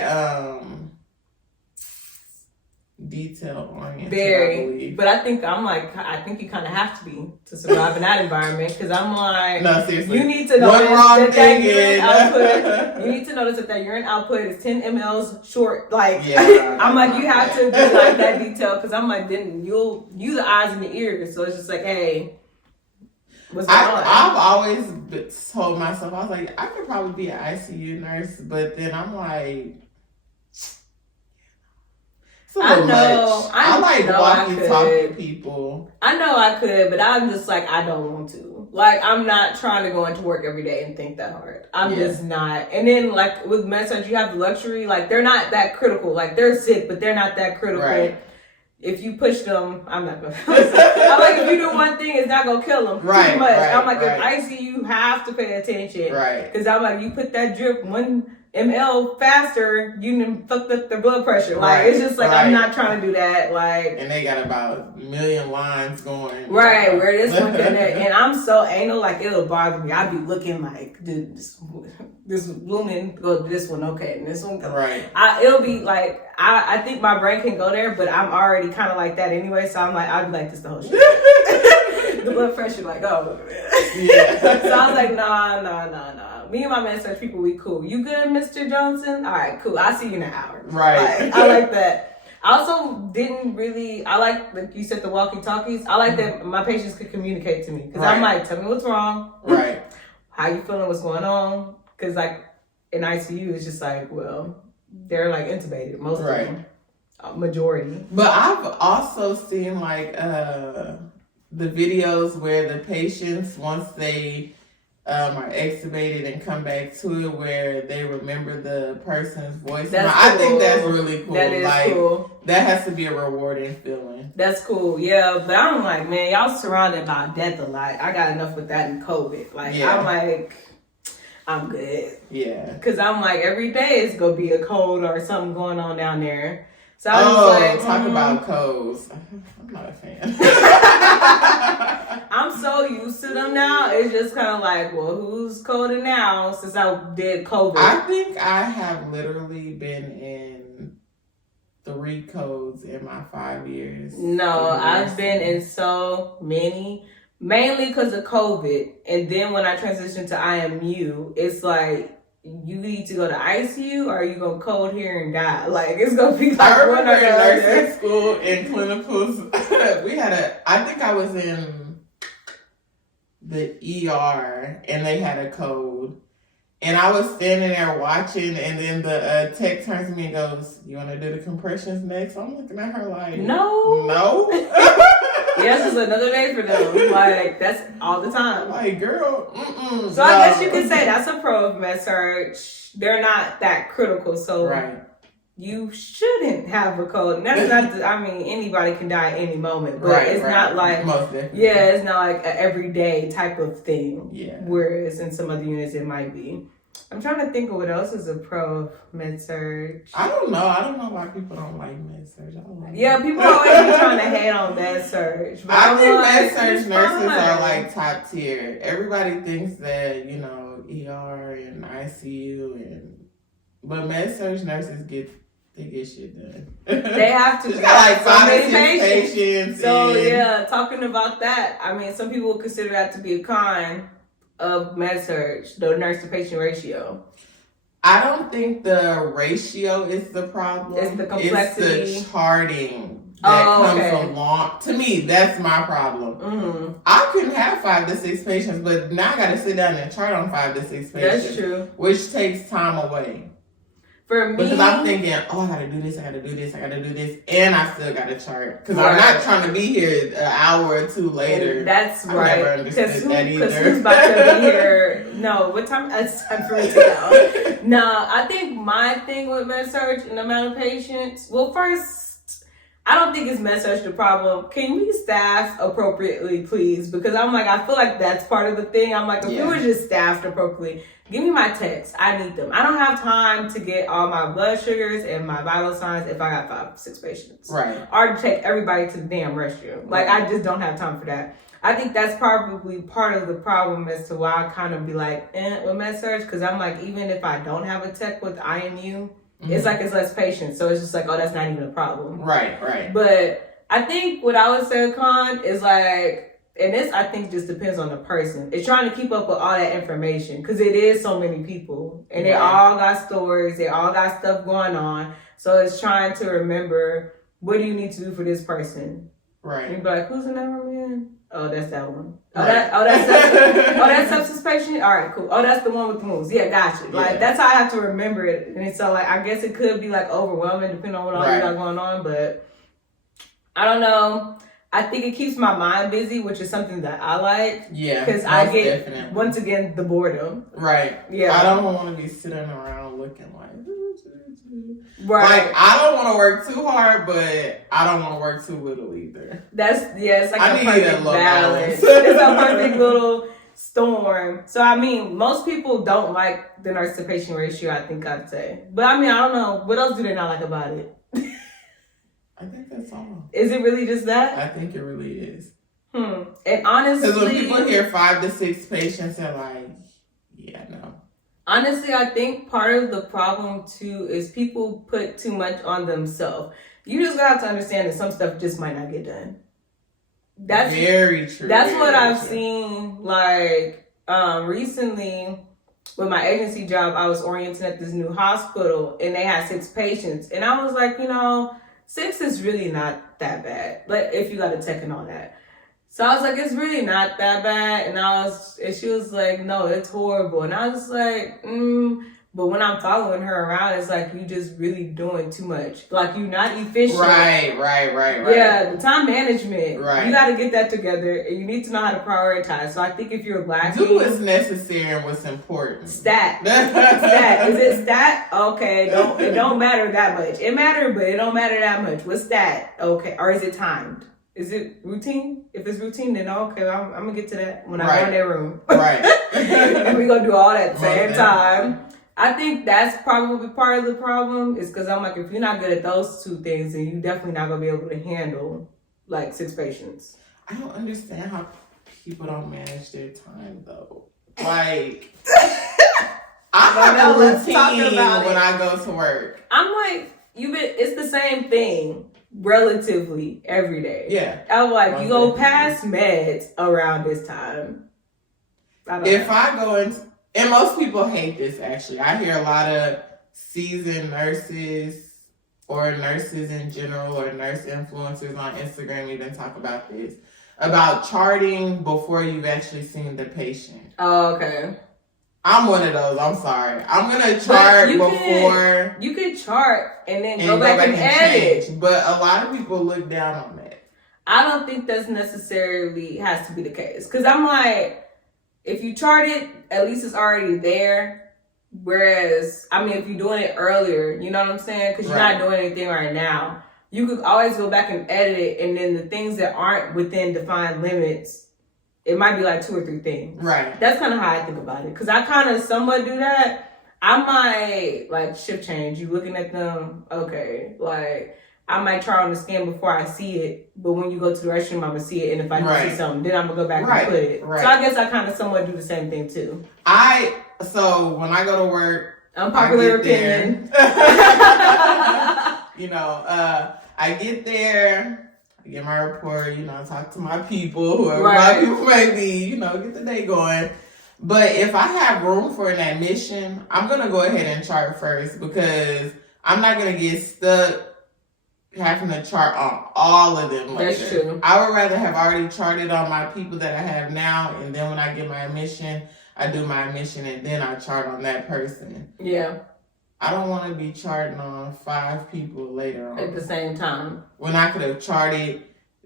detail oriented. Very. But I think you kind of have to be to survive in that environment, because I'm like, no, seriously. You need to know that urine output. You need to notice that urine output is 10 mLs short. Like, I'm like, you have to be like that detail, because I'm like, then you'll use the eyes and the ears. So it's just like, hey, what's going on? I've always told myself, I was like, I could probably be an ICU nurse, but then I'm like, I like walkie-talkie people. I know I could, but I'm just like, I don't want to. Like, I'm not trying to go into work every day and think that hard. I'm just not. And then, like, with med-surg, you have the luxury. Like, they're not that critical. Like, they're sick, but they're not that critical. Right. If you push them, I'm not going to. I'm like, if you do one thing, it's not going to kill them too much. I'm like, if ICU, you have to pay attention. Right. Because I'm like, you put that drip 1 ml faster, you done fucked up their blood pressure. Like, it's just like, I'm not trying to do that. Like, and they got about 1 million lines going. Right, where this one connect. And I'm so anal, like, it'll bother me. I'll be looking like, dude, this lumen go to this one, okay, and this one go. Right. It'll be like, I think my brain can go there, but I'm already kind of like that anyway, so I'm like, I'll be like this the whole shit. The blood pressure, like, oh. Yeah. So I was like, nah. Me and my Med-Surg people, we cool. You good, Mr. Johnson? All right, cool. I'll see you in an hour. Right. Like, I like that. I also I like you said, the walkie-talkies. I like that my patients could communicate to me. Because I'm like, tell me what's wrong. Right. How you feeling? What's going on? Because, like, in ICU, it's just like, well, they're, like, intubated. Most of them. Majority. But I've also seen, like, the videos where the patients, once they are extubated and come back to it, where they remember the person's voice. I think that's really cool. That is cool. That has to be a rewarding feeling. That's cool, yeah. But I'm like, man, y'all surrounded by death a lot. I got enough with that in COVID. Like, I'm like, I'm good. Yeah. Because I'm like, every day it's going to be a cold or something going on down there. So I was like, talk about colds. I'm not a fan. I'm so used to them now. It's just kind of like, well, who's colder now since I did COVID? I think I have literally been in 3 colds in my 5 years. No, I've been in so many. Mainly because of COVID. And then when I transitioned to IMU, it's like, you need to go to ICU or are you going to cold here and die? Like, it's going to be like I one remember or the in other. nursing school, in clinicals, we had I think I was in the ER and they had a code. And I was standing there watching, and then the tech turns to me and goes, "You want to do the compressions next?" I'm looking at her like, No. Yes, it's another day for them. Like, that's all the time. Like, girl, So I guess you could say that's a pro of Med-Surg. They're not that critical, so right. You shouldn't have a cold. And that's not, I mean, anybody can die at any moment, but Right, it's not like, most definitely. yeah, it's not like an everyday type of thing. Yeah. Whereas in some other units it might be. I'm trying to think of what else is a pro of Med-Surg. I don't know why people don't like Med-Surg. Yeah, people always be trying to hate on Med-Surg. I think like, Med-Surg nurses are like top tier. Everybody thinks that, you know, ER and ICU but Med-Surg nurses get shit done. They have to Just got like so 5 many to 6 patients. So yeah, talking about that, I mean, some people would consider that to be a con of Med-Surg, the nurse to patient ratio. I don't think the ratio is the problem. It's the complexity. It's the charting that comes along. To me, that's my problem. Mm-hmm. I can have 5 to 6 patients, but now I got to sit down and chart on 5 to 6 patients. That's true. Which takes time away. For me, because I'm thinking, oh, I got to do this, I got to do this, I got to do this, and I still got to chart. Because right. I'm not trying to be here an hour or 2 later. And that's I right. never understood that either. Because who's about to be here? No, what time? It's time for me to go. No, I think my thing with Med-Surg and the amount of patients, well, first, I don't think it's Med-Surg the problem. Can we staff appropriately, please? Because I'm like, I feel like that's part of the thing. I'm like, if we were just staffed appropriately, give me my texts. I need them. I don't have time to get all my blood sugars and my vital signs if I got 5 to 6 patients. Right. Or to take everybody to the damn restroom. Like, I just don't have time for that. I think that's probably part of the problem as to why I kind of be like, with Med-Surg. Because I'm like, even if I don't have a tech with IMU, it's like it's less patients. So it's just like, oh, that's not even a problem. Right. But I think what I would say a con is like, and this I think just depends on the person. It's trying to keep up with all that information because it is so many people and they all got stories. They all got stuff going on. So it's trying to remember, what do you need to do for this person? Right. And you be like, who's the number again? Oh, that's that one. Oh, Right. that's sepsis patient? All right, cool. Oh, that's the one with the moves. Yeah, gotcha. Like, that's how I have to remember it. And so, like, I guess it could be, like, overwhelming depending on what all you got going on. But I don't know. I think it keeps my mind busy, which is something that I like. Yeah. Because I get, once again, the boredom. Right. Yeah. I don't want to be sitting around looking like, right. Like, I don't want to work too hard, but I don't want to work too little either. It's like a perfect balance. It's a perfect little storm. So, I mean, most people don't like the nurse to patient ratio, I think I'd say. But, I mean, I don't know. What else do they not like about it? I think that's all. Is it really just that? I think it really is. And honestly... Because when people hear 5 to 6 patients, they're like, yeah, no. Honestly, I think part of the problem, too, is people put too much on themselves. You just have to understand that some stuff just might not get done. That's very true. That's what I've seen, like, recently with my agency job. I was orienting at this new hospital, and they had 6 patients. And I was like, 6 is really not that bad. Like, if you got a tech and all that. So I was like, it's really not that bad. And she was like, no, it's horrible. And I was like, But when I'm following her around, it's like, you just really doing too much. Like, you're not efficient. Right. Yeah, the time management. Right. You got to get that together. And you need to know how to prioritize. So I think if you're lacking... Do what's necessary and what's important. Stat. Is it stat? Okay. It don't matter that much. It matters, but it don't matter that much. What's stat? Okay. Or is it timed? Is it routine? If it's routine, then okay, I'm gonna get to that when I Right. go in their room. Right. And we gonna do all that at the same Okay. time. I think that's probably part of the problem is because I'm like, if you're not good at those two things, then you definitely not gonna be able to handle like 6 patients. I don't understand how people don't manage their time though. Like, I have a let's talk routine about when it. I go to work. I'm like, it's the same thing relatively every day. Yeah. I'm like, you go Okay. past meds around this time. If I go in, and most people hate this actually. I hear a lot of seasoned nurses or nurses in general or nurse influencers on Instagram even talk about this. About charting before you've actually seen the patient. Oh, okay. I'm one of those. I'm sorry. I'm gonna chart before you can chart and then and go back and edit. change. But a lot of people look down on that. I don't think that's necessarily has to be the case. Because I'm like, if you chart it, at least it's already there. Whereas, I mean, if you're doing it earlier, you know what I'm saying? Because you're Right. not doing anything right now. You could always go back and edit it. And then the things that aren't within defined limits, it might be like 2 or 3 things. Right. That's kind of how I think about it. Because I kind of somewhat do that. I might, like, shift change. You looking at them, okay. Like, I might try on the scan before I see it. But when you go to the restroom, I'm going to see it. And if I don't see something, then I'm going to go back and put it. Right. So I guess I kind of somewhat do the same thing, too. So when I go to work, Unpopular opinion. You know, I get there, I get my report, you know, talk to my people, whoever my people may be, you know, get the day going. But if I have room for an admission, I'm going to go ahead and chart first because I'm not going to get stuck having to chart on all of them later. That's true. I would rather have already charted on my people that I have now, and then when I get my admission, I do my admission and then I chart on that person. Yeah. I don't want to be charting on 5 people later on. At the same time. When I could have charted,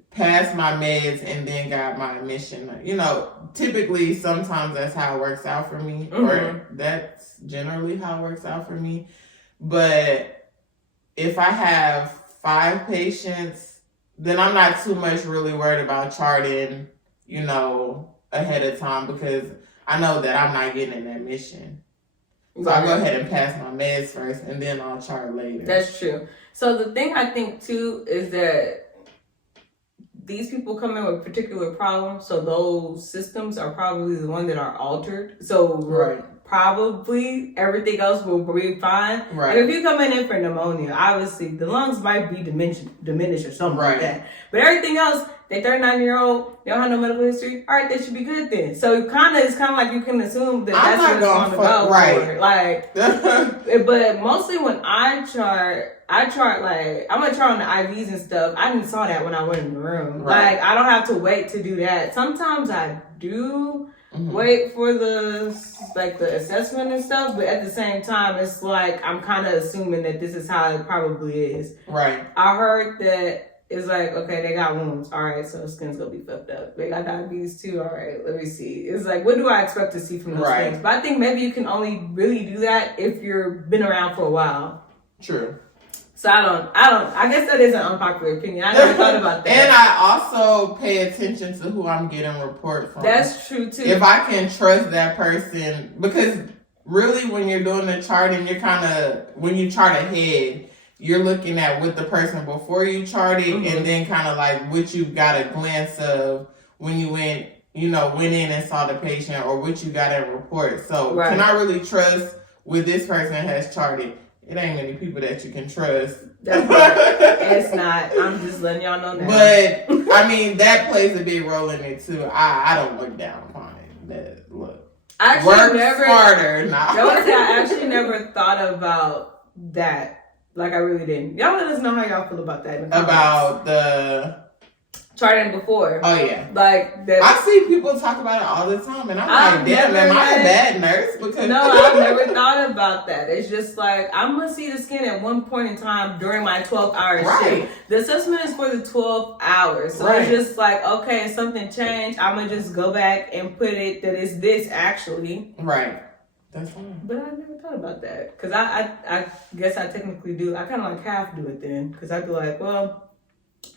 passed my meds, and then got my admission. You know, typically, sometimes that's how it works out for me. Mm-hmm. Or that's generally how it works out for me. But if I have 5 patients, then I'm not too much really worried about charting, you know, ahead of time because I know that I'm not getting an admission. So I'll go ahead and pass my meds first and then I'll chart later. That's true. So the thing I think too is that these people come in with particular problems. So those systems are probably the one that are altered. So probably everything else will be fine. Right. And if you come in for pneumonia, obviously the lungs might be diminished or something like that. But everything else, they 39-year-old, they don't have no medical history. All right, they should be good then. So it's kind of like you can assume that that's what it's going to go for. Like, but mostly when I chart like I'm gonna chart on the IVs and stuff. I didn't saw that when I went in the room. Like I don't have to wait to do that. Sometimes I do wait for the assessment and stuff, but at the same time, it's like I'm kind of assuming that this is how it probably is. Right. I heard that. It's like, okay, they got wounds. All right, so skin's gonna be fucked up. They got diabetes too. All right, let me see. It's like, what do I expect to see from those things? But I think maybe you can only really do that if you've been around for a while. True. So I guess that is an unpopular opinion. I never thought about that. And I also pay attention to who I'm getting report from. That's true too. If I can trust that person, because really when you're doing the charting, when you chart ahead, you're looking at what the person before you charted and then kind of like what you got a glance of when you went in and saw the patient or what you got in report. So can I really trust what this person has charted? It ain't many people that you can trust. It's not. I'm just letting y'all know that. But I mean, that plays a big role in it too. I don't look down upon it. I actually never thought about that. Like I really didn't. Y'all let us know how y'all feel about that. About the charting before. Oh yeah. Like that. I see people talk about it all the time, and I'm like, damn, am I a bad nurse? Because no, I've never thought about that. It's just like I'm gonna see the skin at one point in time during my 12-hour shift. The assessment is for the 12 hours, so it's just like, okay, if something changed, I'm gonna just go back and put it that it's this actually. Right. That's fine. But I never thought about that because I guess I technically do. I kind of like half do it then because I'd be like, well,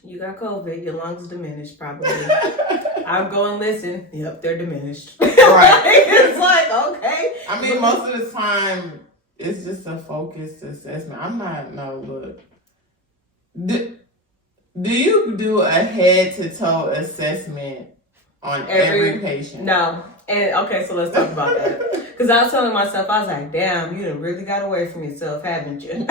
You got COVID. Your lungs diminished, probably. I'm going, listen. Yep, they're diminished. Right. It's like, okay. I mean, most of the time, it's just a focused assessment. I'm not, no, look. Do you do a head-to-toe assessment on every patient? No. And, okay, so let's talk about that. Because I was telling myself, I was like, damn, you done really got away from yourself, haven't you?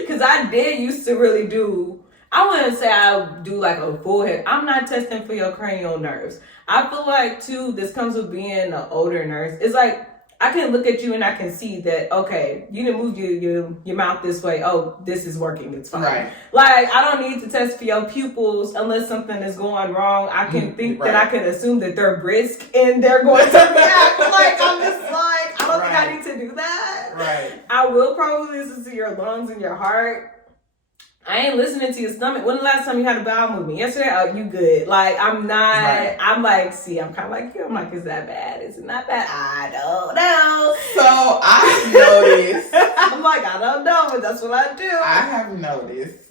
Because I did used to really do, I wouldn't say I do like a full head. I'm not testing for your cranial nerves. I feel like, too, this comes with being an older nurse. It's like, I can look at you and I can see that, okay, you didn't move your mouth this way. Oh, this is working. It's fine. Right. Like, I don't need to test for your pupils unless something is going wrong. I can think that I can assume that they're brisk and they're going to react. Like, I'm just like, I don't think I need to do that. Right. I will probably listen to your lungs and your heart. I ain't listening to your stomach. When the last time you had a bowel movement? Yesterday? Oh, you good. Like, I'm not, I'm like, see, I'm kind of like you. I'm like, is that bad? Is it not bad? I don't know. So, I've noticed. I'm like, I don't know, but that's what I do. I have noticed.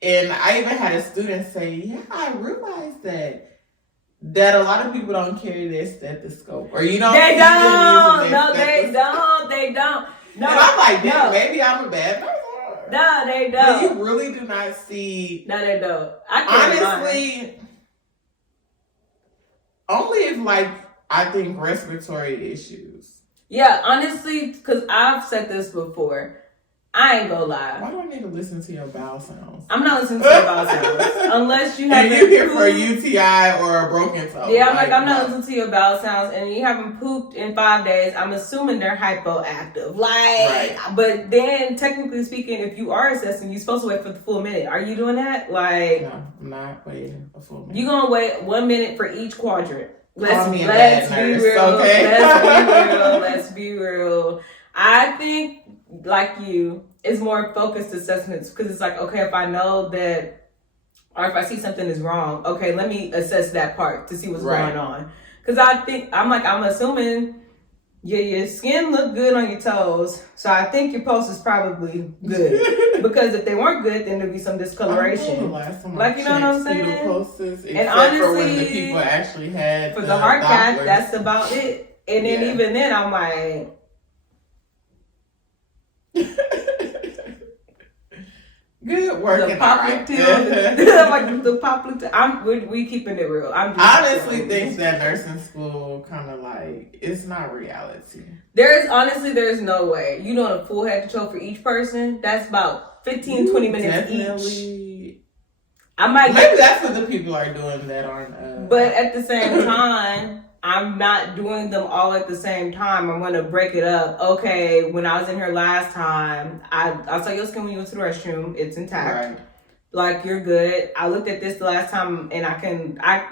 And I even had a student say, yeah, I realized that a lot of people don't carry their stethoscope. Or you don't. They don't. No, they don't. They don't. No. And I'm like, damn, maybe I'm a bad person. No, they don't. But you really do not see. No, they don't. Honestly, only if, like, I think respiratory issues. Yeah, honestly, because I've said this before. I ain't gonna lie. Why do I need to listen to your bowel sounds? I'm not listening to your bowel sounds. Unless you have. And you here for a UTI or a broken toe. Yeah, I'm not listening to your bowel sounds, and you haven't pooped in 5 days. I'm assuming they're hypoactive. Like, but then technically speaking, if you are assessing, you're supposed to wait for the full minute. Are you doing that? Like, no, I'm not waiting a full minute. You're gonna wait 1 minute for each quadrant. Let's be real. Okay? Let's be real. I think, like you, it's more focused assessments because it's like, okay, if I know that, or if I see something is wrong, okay, let me assess that part to see what's going on. Because I'm assuming your skin looked good on your toes, so I think your pulse is probably good. Because if they weren't good, then there'd be some discoloration. Like, you know what I'm saying? Pulses, and honestly, for when the people actually had for the heart cath, that's about it. And then even then, I'm like. Good work. The popliteal. Like the popliteal. We keeping it real. I honestly think that nursing school kind of like, it's not reality. There's no way. You doing a full head to toe for each person? That's about 15-20 minutes each. Maybe that's what the people are doing that aren't. But at the same time, I'm not doing them all at the same time. I'm going to break it up. Okay, when I was in here last time, I saw your skin when you went to the restroom. It's intact. Right. Like, you're good. I looked at this the last time, and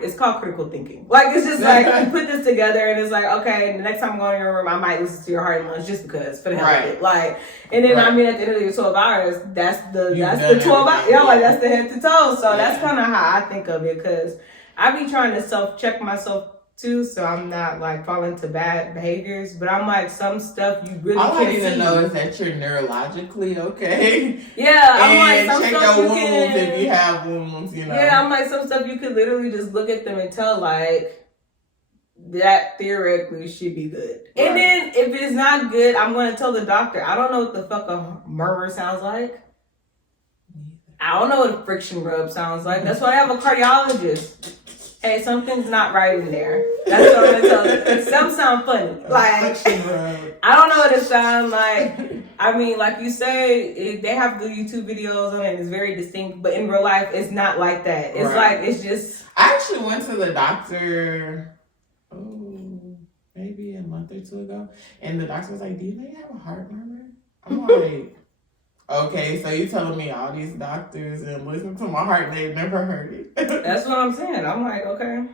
it's called critical thinking. Like, it's just like, you put this together, and it's like, okay, the next time I'm going in your room, I might listen to your heart and lungs just because, for the hell of it. Like, and then, I mean, at the end of your 12 hours, that's the 12 hours. Yeah, like, that's the head to toe. So that's kind of how I think of it, because I be trying to self-check myself too, so I'm not like falling to bad behaviors, but I'm like, some stuff you really can't see. All I need to know is that you're neurologically okay. Yeah, I'm like, some check stuff your you wounds can, if you have wounds, you know. Yeah, I'm like, some stuff you could literally just look at them and tell, like, that theoretically should be good. Right. And then if it's not good, I'm going to tell the doctor. I don't know what the fuck a murmur sounds like. I don't know what a friction rub sounds like. That's why I have a cardiologist. Hey, something's not right in there. That's what I'm gonna tell you. Some sound funny. Like, I don't know what it sounds like. I mean, like you say, they have the YouTube videos on it. It's very distinct, but in real life, it's not like that. It's like, it's just. I actually went to the doctor, maybe a month or two ago, and the doctor was like, "Do you know you have a heart murmur?" I'm like. Okay, so you telling me all these doctors and listen to my heart, they've never heard it. That's what I'm saying. I'm like, okay.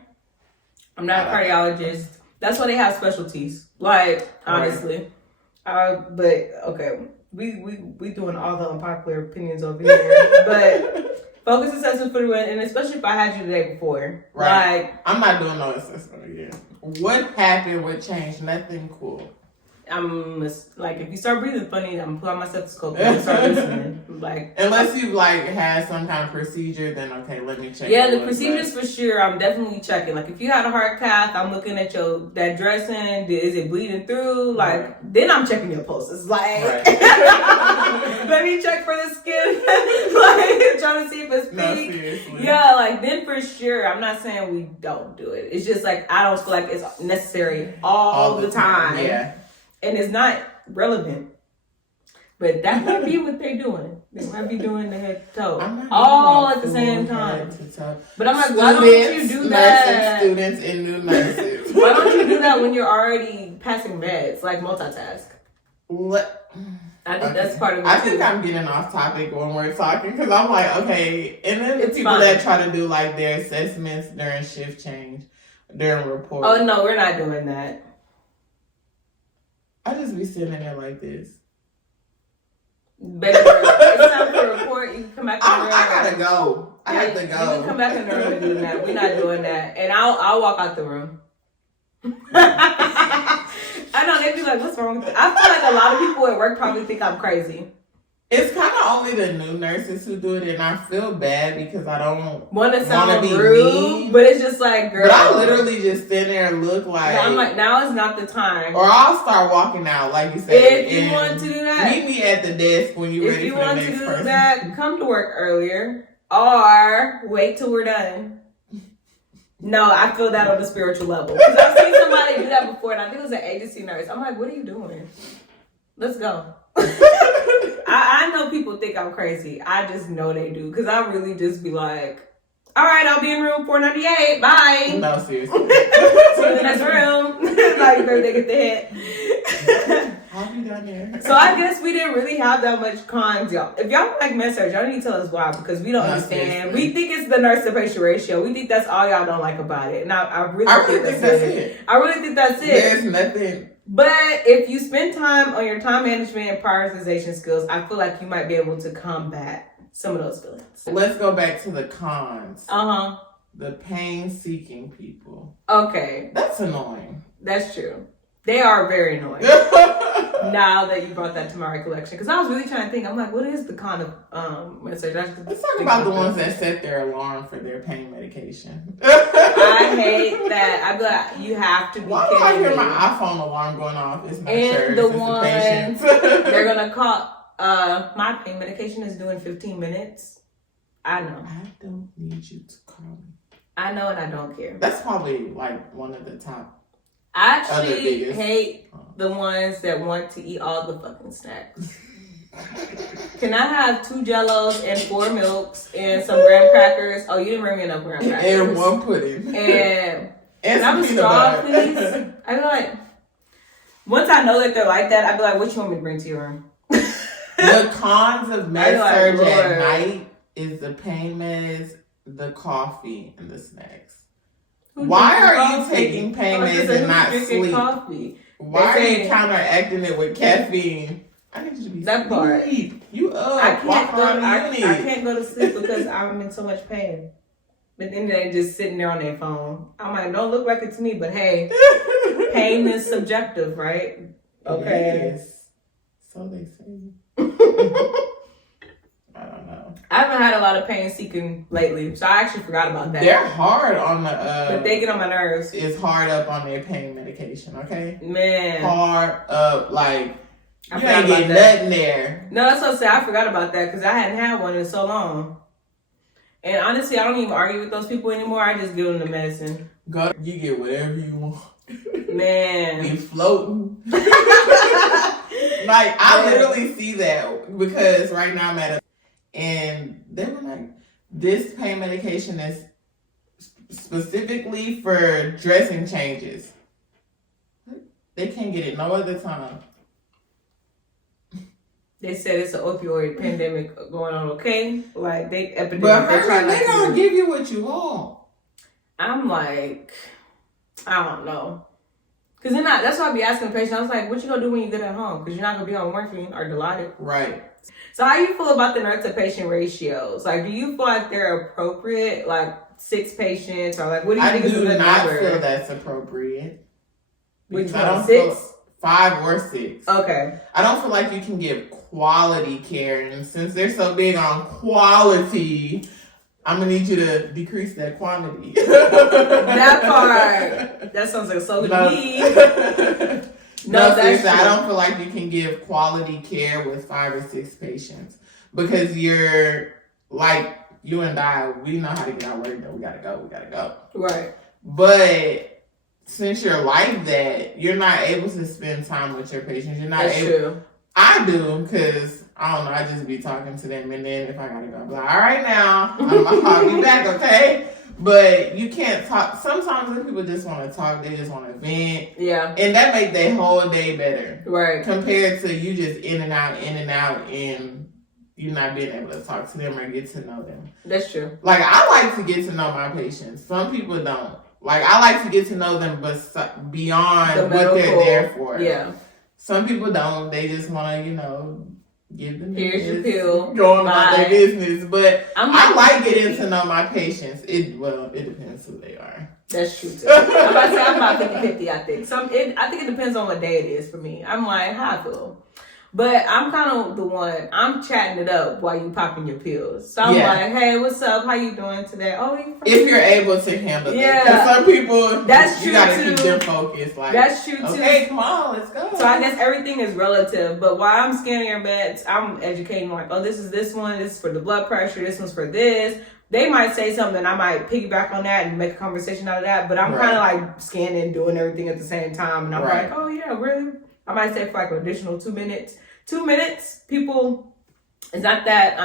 I'm not a cardiologist. That's why they have specialties. Like, honestly. But, okay. We doing all the unpopular opinions over here. But focus assessment for the win, and especially if I had you the day before. Right. Like, I'm not doing no assessment again. What happened? What changed? Nothing cool. like, if you start breathing funny, I'm gonna put on my stethoscope and start listening. Like, unless you like had some kind of procedure, then okay, let me check. Yeah, the procedures for sure. I'm definitely checking. Like, if you had a heart cath, I'm looking at that dressing. Is it bleeding through? Like, then I'm checking your pulses. Like, let me check for the skin. Like, trying to see if it's pink. No, seriously. Yeah, like, then for sure. I'm not saying we don't do it. It's just like I don't feel like it's necessary all the time. Yeah. And it's not relevant. But that might be what they're doing. They might be doing the head to toe. All at the same time. But I'm like, why don't you do that? Students and new nurses. Why don't you do that when you're already passing meds? Like, multitask. I think that's part of it. I think I'm getting off topic when we're talking because I'm like, okay. And then the people that try to do like their assessments during shift change, during report. Oh, no, we're not doing that. I just be sitting there like this. Baby, it's time for a report. You can come back in the room. I gotta go. I have to go. You can come back in the room and do that. We're not doing that. And I'll walk out the room. I know, they'd be like, what's wrong with you? I feel like a lot of people at work probably think I'm crazy. It's kind of only the new nurses who do it, and I feel bad because I don't want to sound rude, mean, but it's just like, girl. But I literally just stand there and look like... Yeah, I'm like, now is not the time. Or I'll start walking out, like you said. If you want to do that. Meet me at the desk when you're ready for the next person. If you want to do that, come to work earlier, or wait till we're done. No, I feel that on a spiritual level. Because I've seen somebody do that before, and I think it was an agency nurse. I'm like, what are you doing? Let's go. I know people think I'm crazy. I just know they do. Because I really just be like, all right, I'll be in room 498. Bye. No, seriously. See you in the next room. Like, they get the hit. I'll be down there. So I guess we didn't really have that much cons, y'all. If y'all don't like Med-Surg, y'all need to tell us why, because we don't understand. Seriously. We think it's the nurse to patient ratio. We think that's all y'all don't like about it. And I really think that's it. I really think that's it. There's nothing. But if you spend time on your time management and prioritization skills, I feel like you might be able to combat some of those feelings. Let's go back to the cons. Uh-huh. The pain-seeking people. Okay. That's annoying. That's true. They are very annoying. Now that you brought that to my recollection. Because I was really trying to think. I'm like, what is the con of Med-Surg? Let's talk about the ones that set their alarm for their pain medication. I hate that. I be like, you have to be Why kidding do I hear me. my iPhone alarm going off? It's not and the ones they're going to call, my pain medication is due in 15 minutes. I know. I don't need you to call me. I know, and I don't care. That's probably like one of the top. I actually hate the ones that want to eat all the fucking snacks. Can I have 2 Jellos and 4 milks and some graham crackers? Oh, you didn't bring me enough graham crackers. And 1 pudding. And can I have a straw, please? I be like, once I know that they're like that, I be like, what you want me to bring to your room? The cons of Med-Surg at night is the pain meds, the coffee, and the snacks. Why are you taking pain meds and not sleep? Coffee? Why are you counteracting it with caffeine? I need you to be that part. You up? I can't go to sleep because I'm in so much pain. But then they're just sitting there on their phone. I'm like, don't look like it's me, but hey, pain is subjective, right? Okay. Yes. So they say. I don't know. I haven't had a lot of pain seeking lately, so I actually forgot about that. They're hard on the but they get on my nerves. It's hard up on their pain medication, okay? Man. Hard up, like you ain't getting nothing there. No, that's what I'm saying. I forgot about that because I hadn't had one in so long. And honestly, I don't even argue with those people anymore. I just give them the medicine. You get whatever you want. Man. Be floating. Like, I literally see that because right now I'm at and they were like, this pain medication is specifically for dressing changes. They can't get it no other time. They said it's an opioid pandemic going on, okay? Like, epidemic. But they gonna give you what you want. I'm like, I don't know. Because then that's why I be asking the patient. I was like, what you gonna do when you get at home? Because you're not gonna be on morphine or Dilaudid. Right. So how you feel about the nurse to patient ratios? Like, do you feel like they're appropriate? Like 6 patients or like, what do you think is a good number? I do not feel that's appropriate. Which one? 6? 5 or 6. Okay. I don't feel like you can give quality care, and since they're so big on quality, I'm gonna need you to decrease that quantity. That part. That sounds like so good to me. No, seriously, I don't feel like you can give quality care with 5 or 6 patients because you're like you and I. We know how to get our work done. We gotta go. Right. But since you're like that, you're not able to spend time with your patients. You're not That's able. True. I do because I don't know. I just be talking to them, and then if I gotta go, I'm like, all right, now I'm gonna call you back, okay? But you can't talk. Sometimes when people just want to talk, they just want to vent. Yeah. And that makes their whole day better. Right. Compared to you just in and out, and you not being able to talk to them or get to know them. That's true. Like, I like to get to know my patients. Some people don't. Like, I like to get to know them, but beyond what they're there for. Yeah. Some people don't. They just want to, give them here's your pill, going about their business. But I like getting to know my patients. It depends who they are. That's true too. I'm about to say I'm about 50-50, I think. I think it depends on what day it is for me. I'm like, how I feel. But I'm kind of the one, I'm chatting it up while you popping your pills. So I'm like, hey, what's up? How you doing today? Oh, if you're able to handle it. Because some people, that's true, you got to keep them focused. Like, that's true too. Okay, come on, let's go. So I guess everything is relative. But while I'm scanning your meds, I'm educating like, oh, this is this one. This is for the blood pressure. This one's for this. They might say something. I might piggyback on that and make a conversation out of that. But I'm kind of like scanning, doing everything at the same time. And I'm like, oh, yeah, really? I might say for like an additional 2 minutes. 2 minutes, people, it's not that,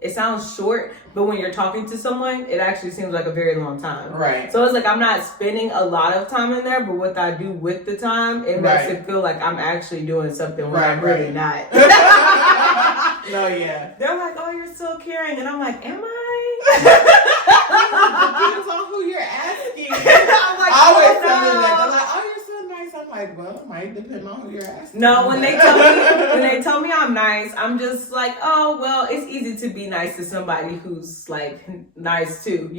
it sounds short, but when you're talking to someone, it actually seems like a very long time. Right. So it's like I'm not spending a lot of time in there, but what I do with the time, it makes it feel like I'm actually doing something when I'm really not. No, yeah. They're like, oh, you're so caring. And I'm like, am I? Depends on who you're asking. I'm like, I always tell them that. They're like, oh, you're so nice. I'm like, well, it might depend on who you're asking. No, when they tell me I'm nice, I'm just like, oh, well, it's easy to be nice to somebody who's like nice too.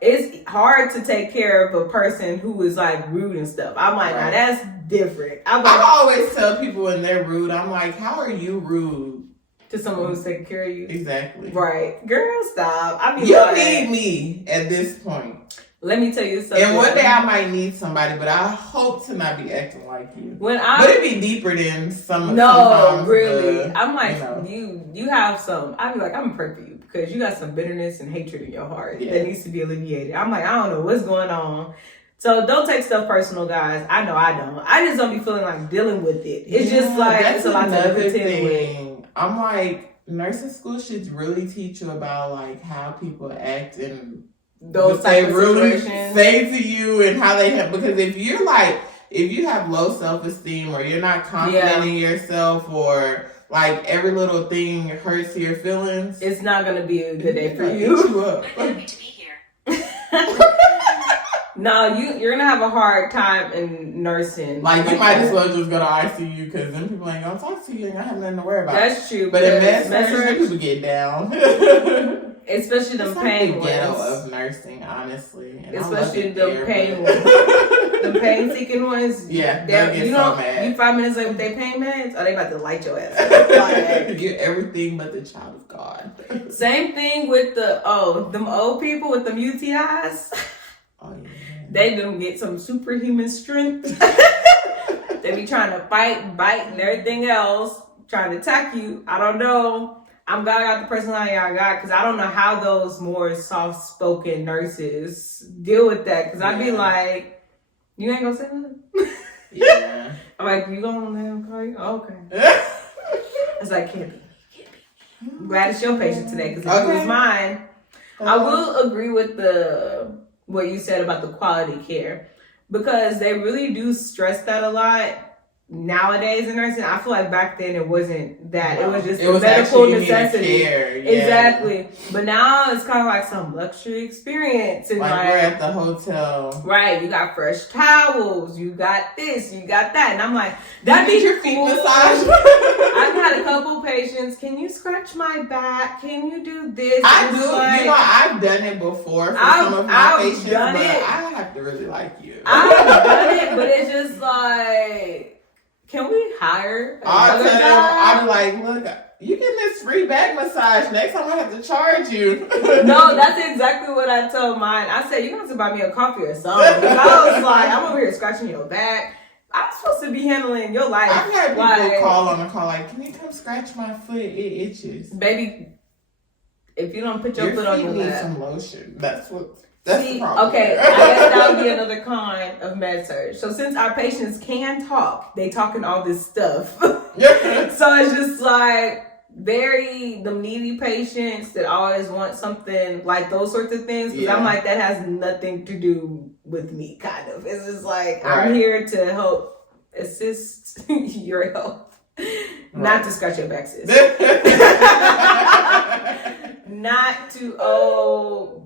It's hard to take care of a person who is like rude and stuff. I'm like, now that's different. I always tell people when they're rude, I'm like, how are you rude? To someone who's taking care of you. Exactly. Right. Girl, stop. You need me at this point. Let me tell you something. And one day I might need somebody, but I hope to not be acting like you. But it'd be deeper than some. No, really. I'm like, you have some. I'd be like, I'm gonna pray for you because you got some bitterness and hatred in your heart that needs to be alleviated. I'm like, I don't know what's going on. So don't take stuff personal, guys. I know I don't. I just don't be feeling like dealing with it. It's just like that's it's a lot another to thing. I'm like, nursing school should really teach you about like how people act and those type of really situations. Say to you and how they have, because if you have low self-esteem or you're not confident in yourself or like every little thing hurts your feelings, it's not gonna be a good day for you. I'm happy to be here. No, you're gonna have a hard time in nursing. Like you might as well just go to ICU because then people ain't gonna talk to you. Ain't gonna have nothing to worry about. That's true. But in Med-Surg, people get down. Especially the pain ones. Ghetto of nursing, honestly. And especially the pain ones. The pain seeking ones. Yeah, they get so mad. You 5 minutes late with their pain meds, or they about to light your ass up. You're everything but the child of God. Same thing with them old people with them UTIs. Oh yeah. They them get some superhuman strength. They be trying to fight, bite, and everything else, trying to attack you. I don't know. I'm glad I got the personality I got because I don't know how those more soft-spoken nurses deal with that. Because I'd be like, you ain't gonna say nothing? Yeah. I'm like, you gonna let him call you? Oh, okay. I was like, can't be. I'm glad it's your patient today because if it was mine, I will agree with what you said about the quality care because they really do stress that a lot nowadays in nursing. I feel like back then it wasn't that. It was just a medical necessity. Care. Yeah. Exactly. But now it's kind of like some luxury experience. And like we're at the hotel. Right. You got fresh towels. You got this. You got that. And I'm like, that'd be your feet massage. I've had a couple patients. Can you scratch my back? Can you do this? I do. Like, I've done it before for some of my patients, but I have to really like you. I've done it, but it's just like, can we hire I'll another tell them, job? I'll be like, look, you get this free back massage. Next time I have to charge you. No, that's exactly what I told mine. I said, you're going to have to buy me a coffee or something. Because I was like, I'm over here scratching your back. I'm supposed to be handling your life. I've had people like, call on the call like, can you come scratch my foot? It itches. Baby, if you don't put your foot feet on your need lap. some lotion. That's See, the problem. okay, I guess that would be another con of Med-Surg. So since our patients can talk, they talking all this stuff. So it's just like the needy patients that always want something like those sorts of things. Because I'm like, that has nothing to do with me, kind of. It's just like, I'm here to help assist your health. Not to scratch your back, sis. Not to,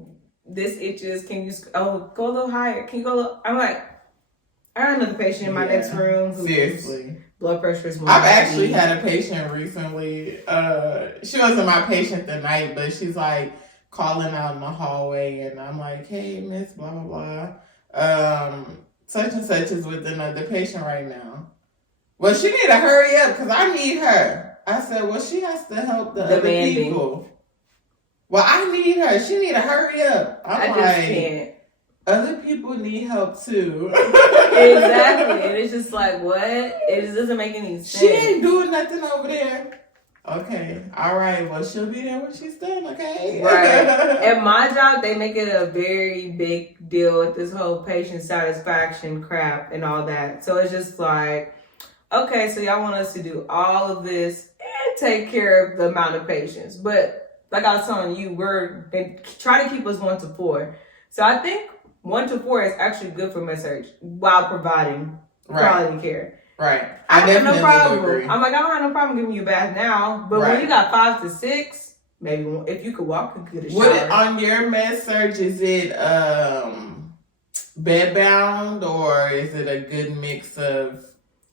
this itches. Can you? Go a little higher. Can you go? I'm like, I have another patient in my next room. Seriously, blood pressure is. I've actually had a patient recently. She wasn't my patient the night, but she's like calling out in the hallway, and I'm like, "Hey, Miss, blah blah blah. Such and such is with another patient right now. Well, she need to hurry up because I need her." I said, "Well, she has to help the other people." Well, I need her. She need to hurry up. I just can't. Other people need help too. Exactly. And it's just like, what? It just doesn't make any sense. She ain't doing nothing over there. Okay. All right. Well, she'll be there when she's done. Okay. Right. At my job, they make it a very big deal with this whole patient satisfaction crap and all that. So it's just like, okay, so y'all want us to do all of this and take care of the amount of patients. But like I was telling you, they try to keep us 1 to 4. So I think 1 to 4 is actually good for Med-Surg while providing quality care. Right. I have no problem. Agree. I'm like, I don't have no problem giving you a bath now. But when you got 5 to 6, maybe if you could walk and get a shower. On your Med-Surg, is it bed bound or is it a good mix of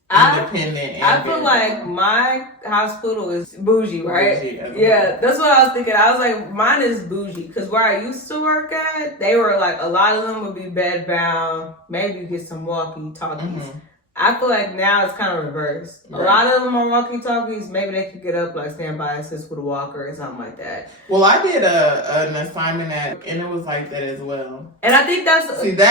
independent and I feel like my hospital is bougie, right? Bougie, yeah, that's what I was thinking. I was like, mine is bougie because where I used to work at, they were like, a lot of them would be bed bound. Maybe you get some walkie talkies. Mm-hmm. I feel like now it's kind of reversed. Right. A lot of them are walkie talkies. Maybe they could get up, like stand by assist with a walker or something like that. Well, I did an assignment and it was like that as well. And I think that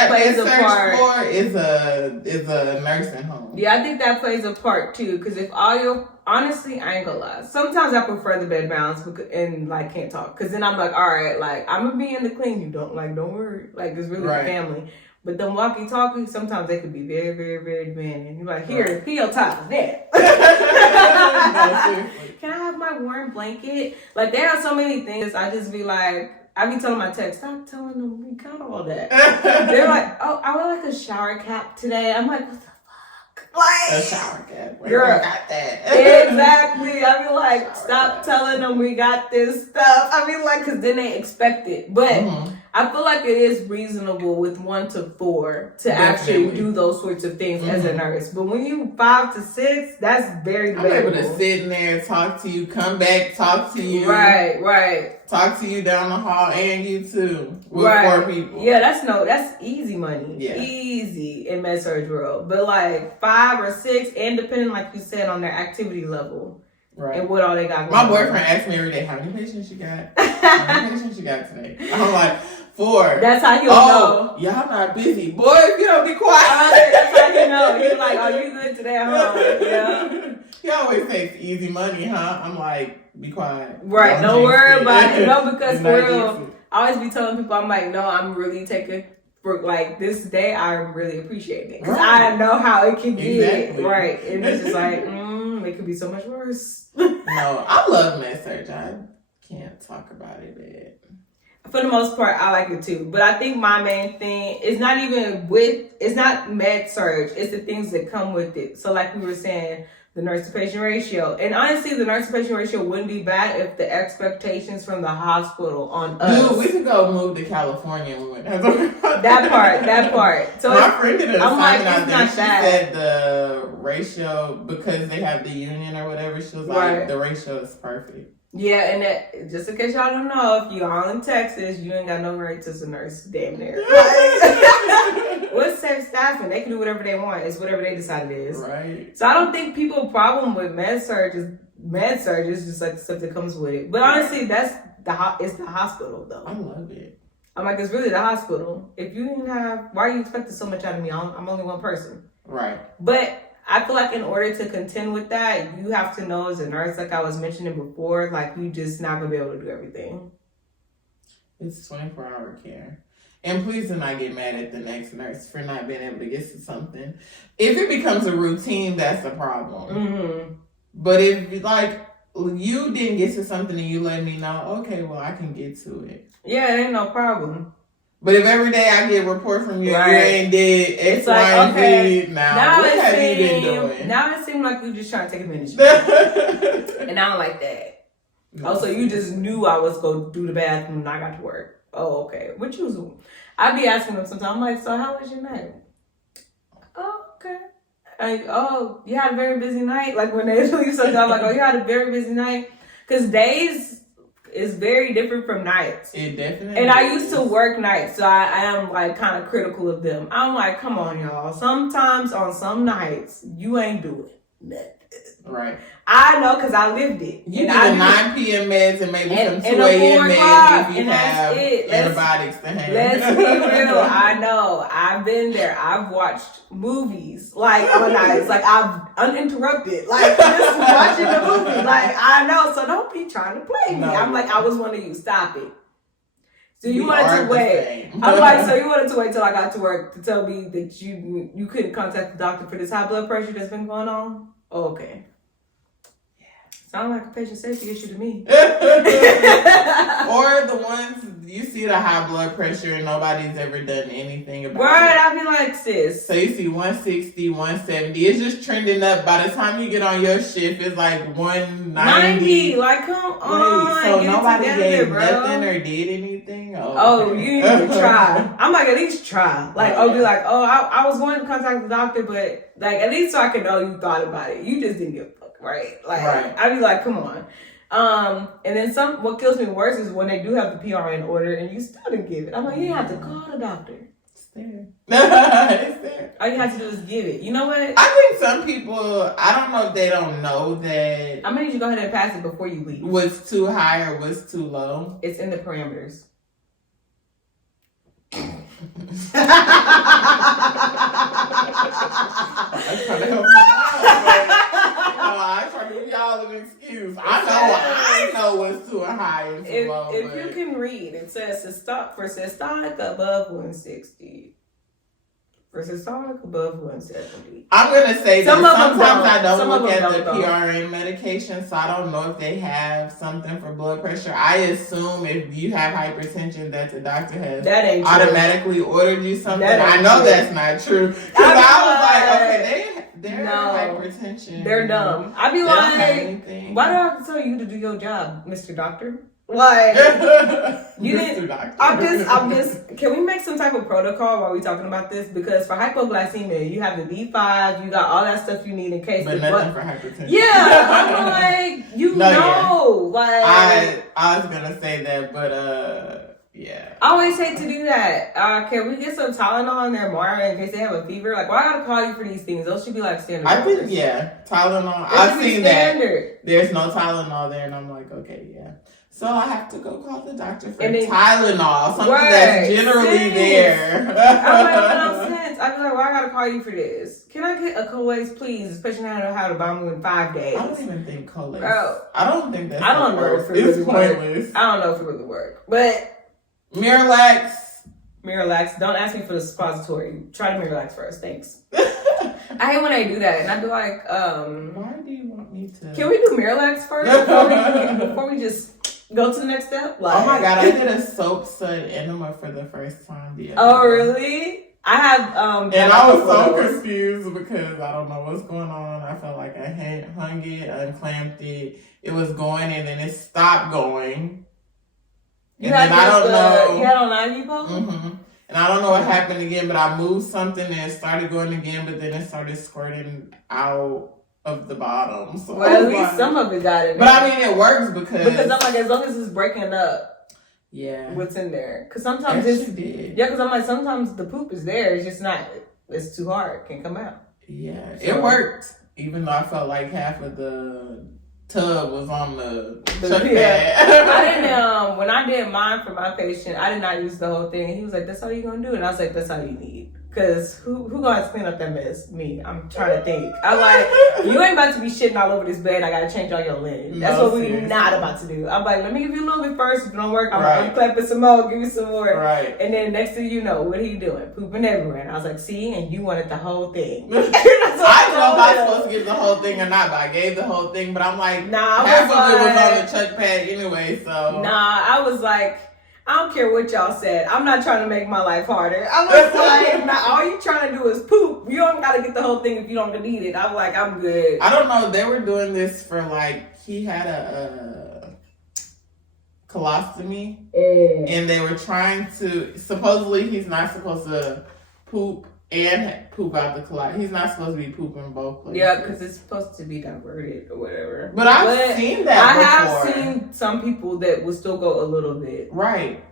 plays a part. Floor is a nursing home. Yeah, I think that plays a part too. Because if honestly, I ain't gonna lie. Sometimes I prefer the bed bounds and like can't talk. Because then I'm like, all right, like I'm gonna be in the clean. You don't worry. Like it's really the family. But them walkie-talkies, sometimes they could be very, very, very demanding. You're like, here, pee your top. There. Can I have my warm blanket? Like, they have so many things. I just be like, I be telling my text, stop telling them we got all that. They're like, oh, I would like a shower cap today. I'm like, what the fuck? Like, a shower cap. Girl, got that. Exactly. I be like, stop telling them we got this stuff. I mean, like, because then they expect it. But I feel like it is reasonable with 1 to 4 to actually do those sorts of things as a nurse. But when you 5 to 6, that's very debatable. I'm able to sit in there, talk to you, come back, talk to you. Right. Talk to you down the hall and you too. With 4 people. Yeah, that's easy money. Yeah. Easy in Med-Surg world. But like 5 or 6, and depending, like you said, on their activity level. Right. And what all they got going on. My boyfriend asks me every day, how many patients you got? How many patients you got today? I'm like, 4. That's how he'll know. Y'all not busy. Boy, if you don't be quiet. That's how you know. He's like, oh, you good today at home? Yeah. He always takes easy money, huh? I'm like, be quiet. Right. Don't worry about it. No, because for real, I always be telling people, I'm like, no, I'm really taking for like this day. I'm really appreciating it because I know how it can get. Right. And it's just like, it could be so much worse. No, I love Med-Surg. I can't talk about it. For the most part, I like it too. But I think my main thing is it's not Med-Surg. It's the things that come with it. So like we were saying, the nurse to patient ratio. And honestly, the nurse to patient ratio wouldn't be bad if the expectations from the hospital on us. Dude, we could go move to California and we went. That part. So my friend did an assignment out there. She bad. said the ratio, because they have the union or whatever, she was like, the ratio is perfect. Yeah, and that, just in case y'all don't know, if y'all in Texas, you ain't got no rights as a nurse, damn near. Like, what's safe staffing? They can do whatever they want. It's whatever they decide it is. Right. So I don't think people's problem with Med-Surg is just like the stuff that comes with it. But honestly, it's the hospital though. I love it. I'm like, it's really the hospital. If you didn't have, why are you expecting so much out of me? I'm only one person. Right. But I feel like in order to contend with that, you have to know as a nurse, like I was mentioning before, like you just not gonna be able to do everything. It's 24-hour care. And please do not get mad at the next nurse for not being able to get to something. If it becomes a routine, that's a problem. Mm-hmm. But if like you didn't get to something and you let me know, okay, well I can get to it. Yeah, it ain't no problem. But if every day I get a report from you, Right. you ain't did X, Y, and Z, now what have you been doing? Now it seems like you just trying to take advantage of me. And I don't like that. Oh, so you just knew I was going to do the bathroom and I got to work. Oh, okay. What you? I'd be asking them sometimes, I'm like, so how was your night? Oh, okay. Like, oh, you had a very busy night? Like when they leave something, I'm like, oh, you had a very busy night? Because days is very different from nights. It definitely And I used to work nights, so I am like kind of critical of them. I'm like, come on, y'all. Sometimes on some nights, you ain't doing nothing. Right. I know because I lived it. You do the 9 p.m. meds and maybe some 2 a.m. meds if you have antibiotics to hand. Let's be real. I know. I've been there. I've watched movies like on nights. Like I've uninterrupted. Like just watching the movie. Like I know. So don't be trying to play me. No. I'm like, I was one of you. Stop it. So you We wanted are to the wait. same. I'm like, so you wanted to wait till I got to work to tell me that you couldn't contact the doctor for this high blood pressure that's been going on? Oh, okay. Sound like a patient safety issue to me. Or the ones you see the high blood pressure and nobody's ever done anything about Right, it. I be like, sis. So you see 160, 170. It's just trending up. By the time you get on your shift, it's like 190. 90, like come on. So get nobody together, gave bro. nothing or did anything? Oh, okay. you didn't even try. I'm like, at least try. Like, I'll be like, oh, I was going to contact the doctor, but like, at least so I can know you thought about it. You just didn't give a fuck, right? Like, Right. I be like, come on. And then what kills me worse is when they do have the PRN order and you still didn't give it. I'm like, you have to call the doctor. It's there. It's there. All you have to do is give it. You know what? I think some people, I don't know if they don't know that I'm gonna need you to go ahead and pass it before you leave. what's too high or what's too low. It's in the parameters. I try to help you out, I try to give y'all an excuse. I know what's too high and too low. If you can read, it says for systolic above 160. For systolic above 170. I'm gonna say that Some of them sometimes I don't. don't Some of look them at the don't, though. PRN medication, so I don't know if they have something for blood pressure. I assume if you have hypertension that the doctor has That ain't true. automatically ordered you something. That I ain't know true. that's not true. Because I was like, okay, they're No. hypertension. They're dumb. I be They don't have like, anything. why do I have to tell you to do your job, Mr. Doctor? Like, you didn't. I'm just. Can we make some type of protocol while we talking about this? Because for hypoglycemia, you have the B5, you got all that stuff you need in case. But nothing for hypertension. Yeah, I'm like, like. I was gonna say that, but yeah. I always hate to do that. Can we get some Tylenol in their more in case they have a fever? Like, why I gotta call you for these things? Those should be like standard. I think Tylenol. I've seen that. There's no Tylenol there, and I'm like, okay, yeah. So I have to go call the doctor for Tylenol, something that's generally there. I'm like, no sense. I'm like, why I gotta call you for this? Can I get a Colace, please? Especially now I know how to buy me in 5 days. I don't even think Colace. Bro, I don't think that's. I don't know if it really works. I don't know if it really works, but Miralax. Don't ask me for the suppository. Try the Miralax first, thanks. I hate when they do that, and I'd be like, why do you want me to? Can we do Miralax first before we just go to the next step? Like, oh my god, I did a soap sud enema for the first time the other Oh day. really? I have and I was so confused because I don't know what's going on. I felt like I hung it, unclamped it. It was going and then it stopped going. You had on ibuprofen? Mm-hmm. And I don't know what happened again, but I moved something and it started going again, but then it started squirting out of the bottom. So well, at least some of it got in there. But I mean, it works because I'm like, as long as it's breaking up, yeah, what's in there? Because sometimes because I'm like, sometimes the poop is there. It's just not. It's too hard. Can't come out. Yeah, it worked. Even though I felt like half of the tub was on the chuck pad. I didn't. When I did mine for my patient, I did not use the whole thing. And he was like, "That's all you're gonna do," and I was like, "That's all you need." Cause who gonna clean up that mess? Me. I'm trying to think. I'm like, you ain't about to be shitting all over this bed. I gotta change all your linen. That's what we're not about to do. I'm like, let me give you a little bit first. If it don't work, I'm clapping some more. Give me some more. Right. And then next thing you know, what are you doing? Pooping everywhere. And I was like, see, and you wanted the whole thing. I didn't know if I was supposed to give the whole thing or not, but I gave the whole thing. But I'm like, half of it was on the chuck pad anyway. So I was like, I don't care what y'all said. I'm not trying to make my life harder. I was like, all you trying to do is poop. You don't got to get the whole thing if you don't need it. I'm like, I'm good. I don't know. They were doing this for like, he had a colostomy. And they were trying to, supposedly he's not supposed to poop and poop out the colostomy. He's not supposed to be pooping both places. Yeah, because it's supposed to be diverted or whatever. But I've seen that before. I have seen some people that will still go a little bit. Right.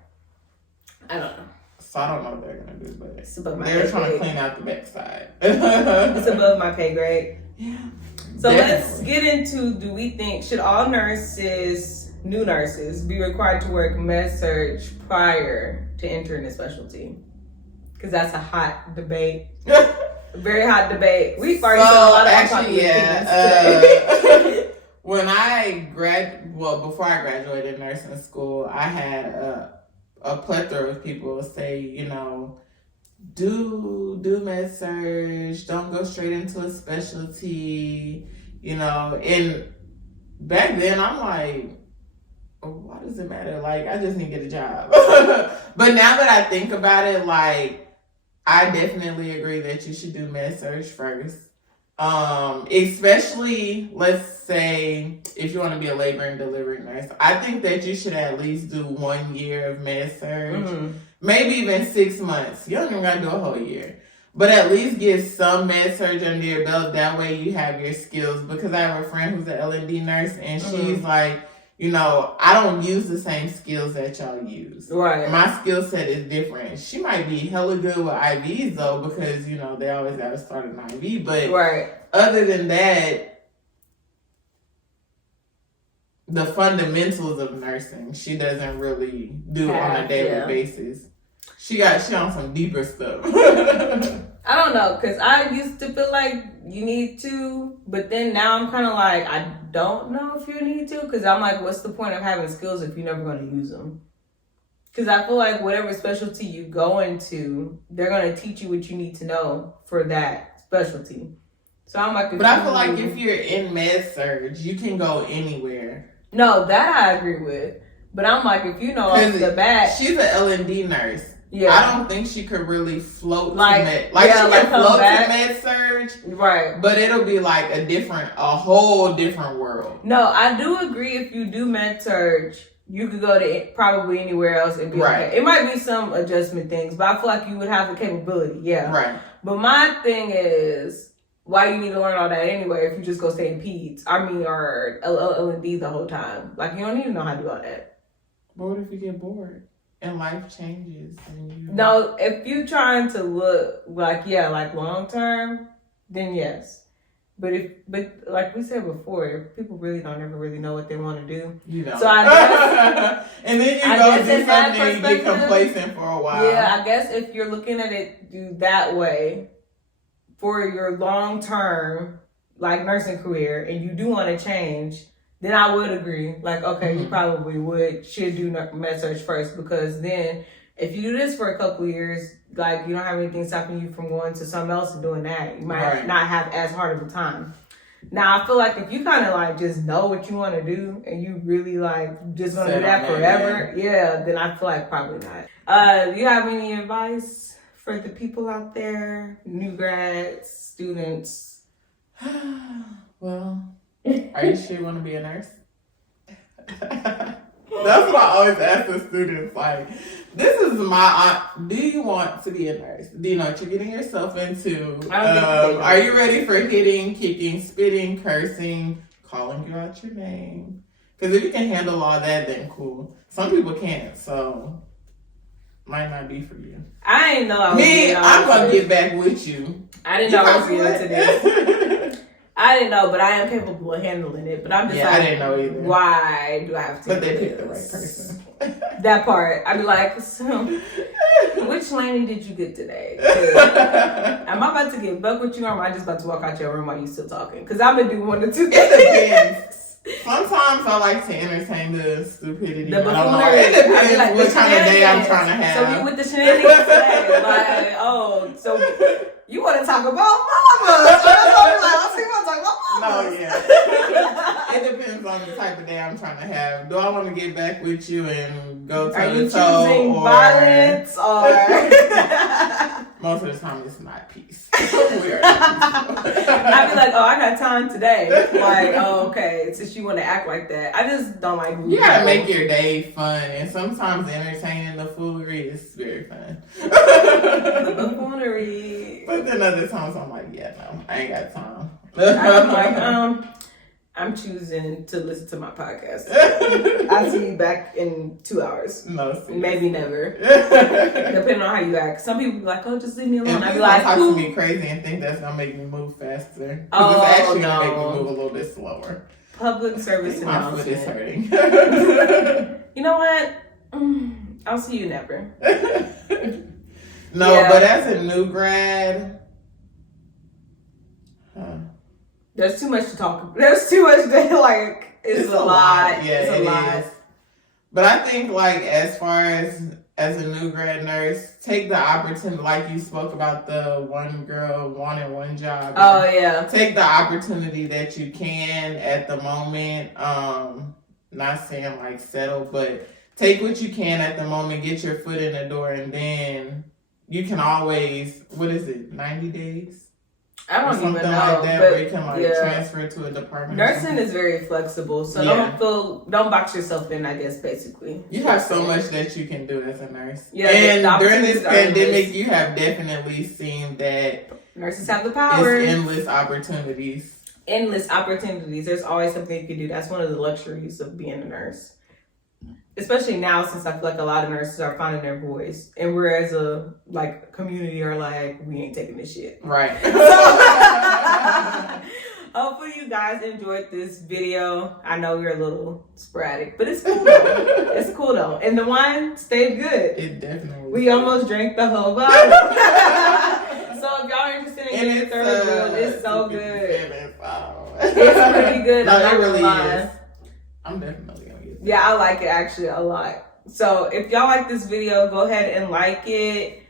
I don't know. So I don't know what they're going to do, but it's above my they're trying to clean out the backside. It's above my pay grade. Yeah. So let's get into, do we think, should all nurses, new nurses, be required to work Med-Surg prior to entering a specialty? Because that's a hot debate. Very hot debate. We've already said a lot of actually, when before I graduated nursing school, I had a plethora of people say, you know, do Med-Surg, don't go straight into a specialty, you know. And back then, I'm like, why does it matter? Like, I just need to get a job. But now that I think about it, like, I definitely agree that you should do Med-Surg first. Especially, let's say, if you want to be a labor and delivery nurse. I think that you should at least do 1 year of Med-Surg. Mm-hmm. Maybe even 6 months. You don't even got to do a whole year. But at least get some Med-Surg under your belt. That way you have your skills. Because I have a friend who's an L&D nurse, and she's like, you know, I don't use the same skills that y'all use. Right. My skill set is different. She might be hella good with IVs, though, because, you know, they always got to start an IV. But other than that, the fundamentals of nursing, she doesn't really do on a daily basis. She on some deeper stuff. I don't know, because I used to feel like you need to, but then now I'm kind of like, I don't know if you need to, because I'm like, what's the point of having skills if you're never going to use them? Because I feel like whatever specialty you go into, they're going to teach you what you need to know for that specialty. So I'm like, but I feel like if you're in Med-Surg, you can go anywhere. No, that I agree with. But I'm like, if you know off the bat, she's an L&D nurse. Yeah, I don't think she could really float to Med. Like, she can float to Med-Surg, right? But it'll be like a whole different world. No, I do agree. If you do Med-Surg, you could go to probably anywhere else and be okay. It might be some adjustment things, but I feel like you would have the capability. Yeah, right. But my thing is, why you need to learn all that anyway if you just go stay in peds? Or L&D the whole time. Like, you don't need to know how to do all that. But what if you get bored? And life changes. No, if you're trying to look like long term, then yes. But like we said before, if people really don't ever really know what they want to do, you know. So I guess, and then you go do something and you get complacent for a while. Yeah, I guess if you're looking at it that way for your long term nursing career, and you do want to change, then I would agree. Like, okay, you probably should do Med-Surg first, because then if you do this for a couple years, like, you don't have anything stopping you from going to something else and doing that. You might not have as hard of a time. Now, I feel like if you kind of just know what you want to do and you really just want to do that forever, then I feel like probably not. Do you have any advice for the people out there, new grads, students? Well, are you sure you want to be a nurse? That's what I always ask the students. Like, this is do you want to be a nurse? Do you know what you're getting yourself into? Are you ready for hitting, kicking, spitting, cursing, calling you out your name? Because if you can handle all that, then cool. Some people can't, so might not be for you. I didn't know I was I'm going to get back with you. I didn't know I was getting into this. I didn't know, but I am capable of handling it. But I'm just I didn't know either. Why do I have to? But they picked the right person. That part, I'd be like, so, which lady did you get today? Am I about to get buck with you, or am I just about to walk out your room while you still talking? Because I'm gonna do one or two things. It depends. Sometimes I like to entertain the stupidity. The buffoonery. It depends like, what kind of day I'm trying to have. So you with the shenanigans today? Like, oh, so you want to talk about mama? Let's see what talk about mama. No, yeah. It depends on the type of day I'm trying to have. Do I want to get back with you and go toe to toe? Are you choosing violence or? Most of the time, it's not peace. We are not peaceful. I'd be like, oh, I got time today. Like, oh, okay. Since you want to act like that, I just don't like. You gotta make your day fun, and sometimes entertaining the foolery is very fun. The buffoonery. But then other times I'm like, yeah, no, I ain't got time. I'm like, I'm choosing to listen to my podcast. I'll see you back in 2 hours. No, seriously. Maybe never. Depending on how you act. Some people be like, oh, just leave me alone. I'd be like, talk to me crazy and think that's gonna make me move faster. Because it's actually gonna make me move a little bit slower. Public service announcement. My foot is hurting. You know what? I'll see you never. No, but as a new grad, there's too much to talk. There's too much to like. It's a lot. Yeah, it's a lot. But I think like as far as a new grad nurse, take the opportunity. Like you spoke about the one girl wanted one job. Oh yeah. Take the opportunity that you can at the moment. Not saying like settle, but take what you can at the moment. Get your foot in the door, and then you can always. What is it? 90 days. I don't even know. Something like that, where you can transfer to a department. Nursing is very flexible, so don't box yourself in. I guess basically you have so much that you can do as a nurse. Yeah, and during this pandemic, you have definitely seen that nurses have the power. It's endless opportunities. Endless opportunities. There's always something you can do. That's one of the luxuries of being a nurse. Especially now, since I feel like a lot of nurses are finding their voice, and we're as a community are like, we ain't taking this shit. Right. Hopefully you guys enjoyed this video. I know we're a little sporadic, but it's cool though. It's cool though. And the wine stayed good. It definitely. We almost drank the whole bottle. So if y'all are interested in getting the third wheel, it's so good. It's pretty good. No, it really is. I'm definitely gonna get it. Yeah, I like it actually a lot. So if y'all like this video, go ahead and like it.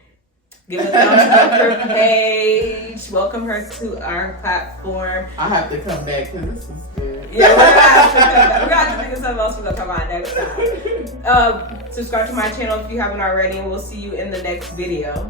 Give a thumbs up her page. Welcome her to our platform. I have to come back because this is good. Yeah, we're gonna have to come back. We're gonna have to think of something else we're gonna talk about next time. Subscribe to my channel if you haven't already, and we'll see you in the next video.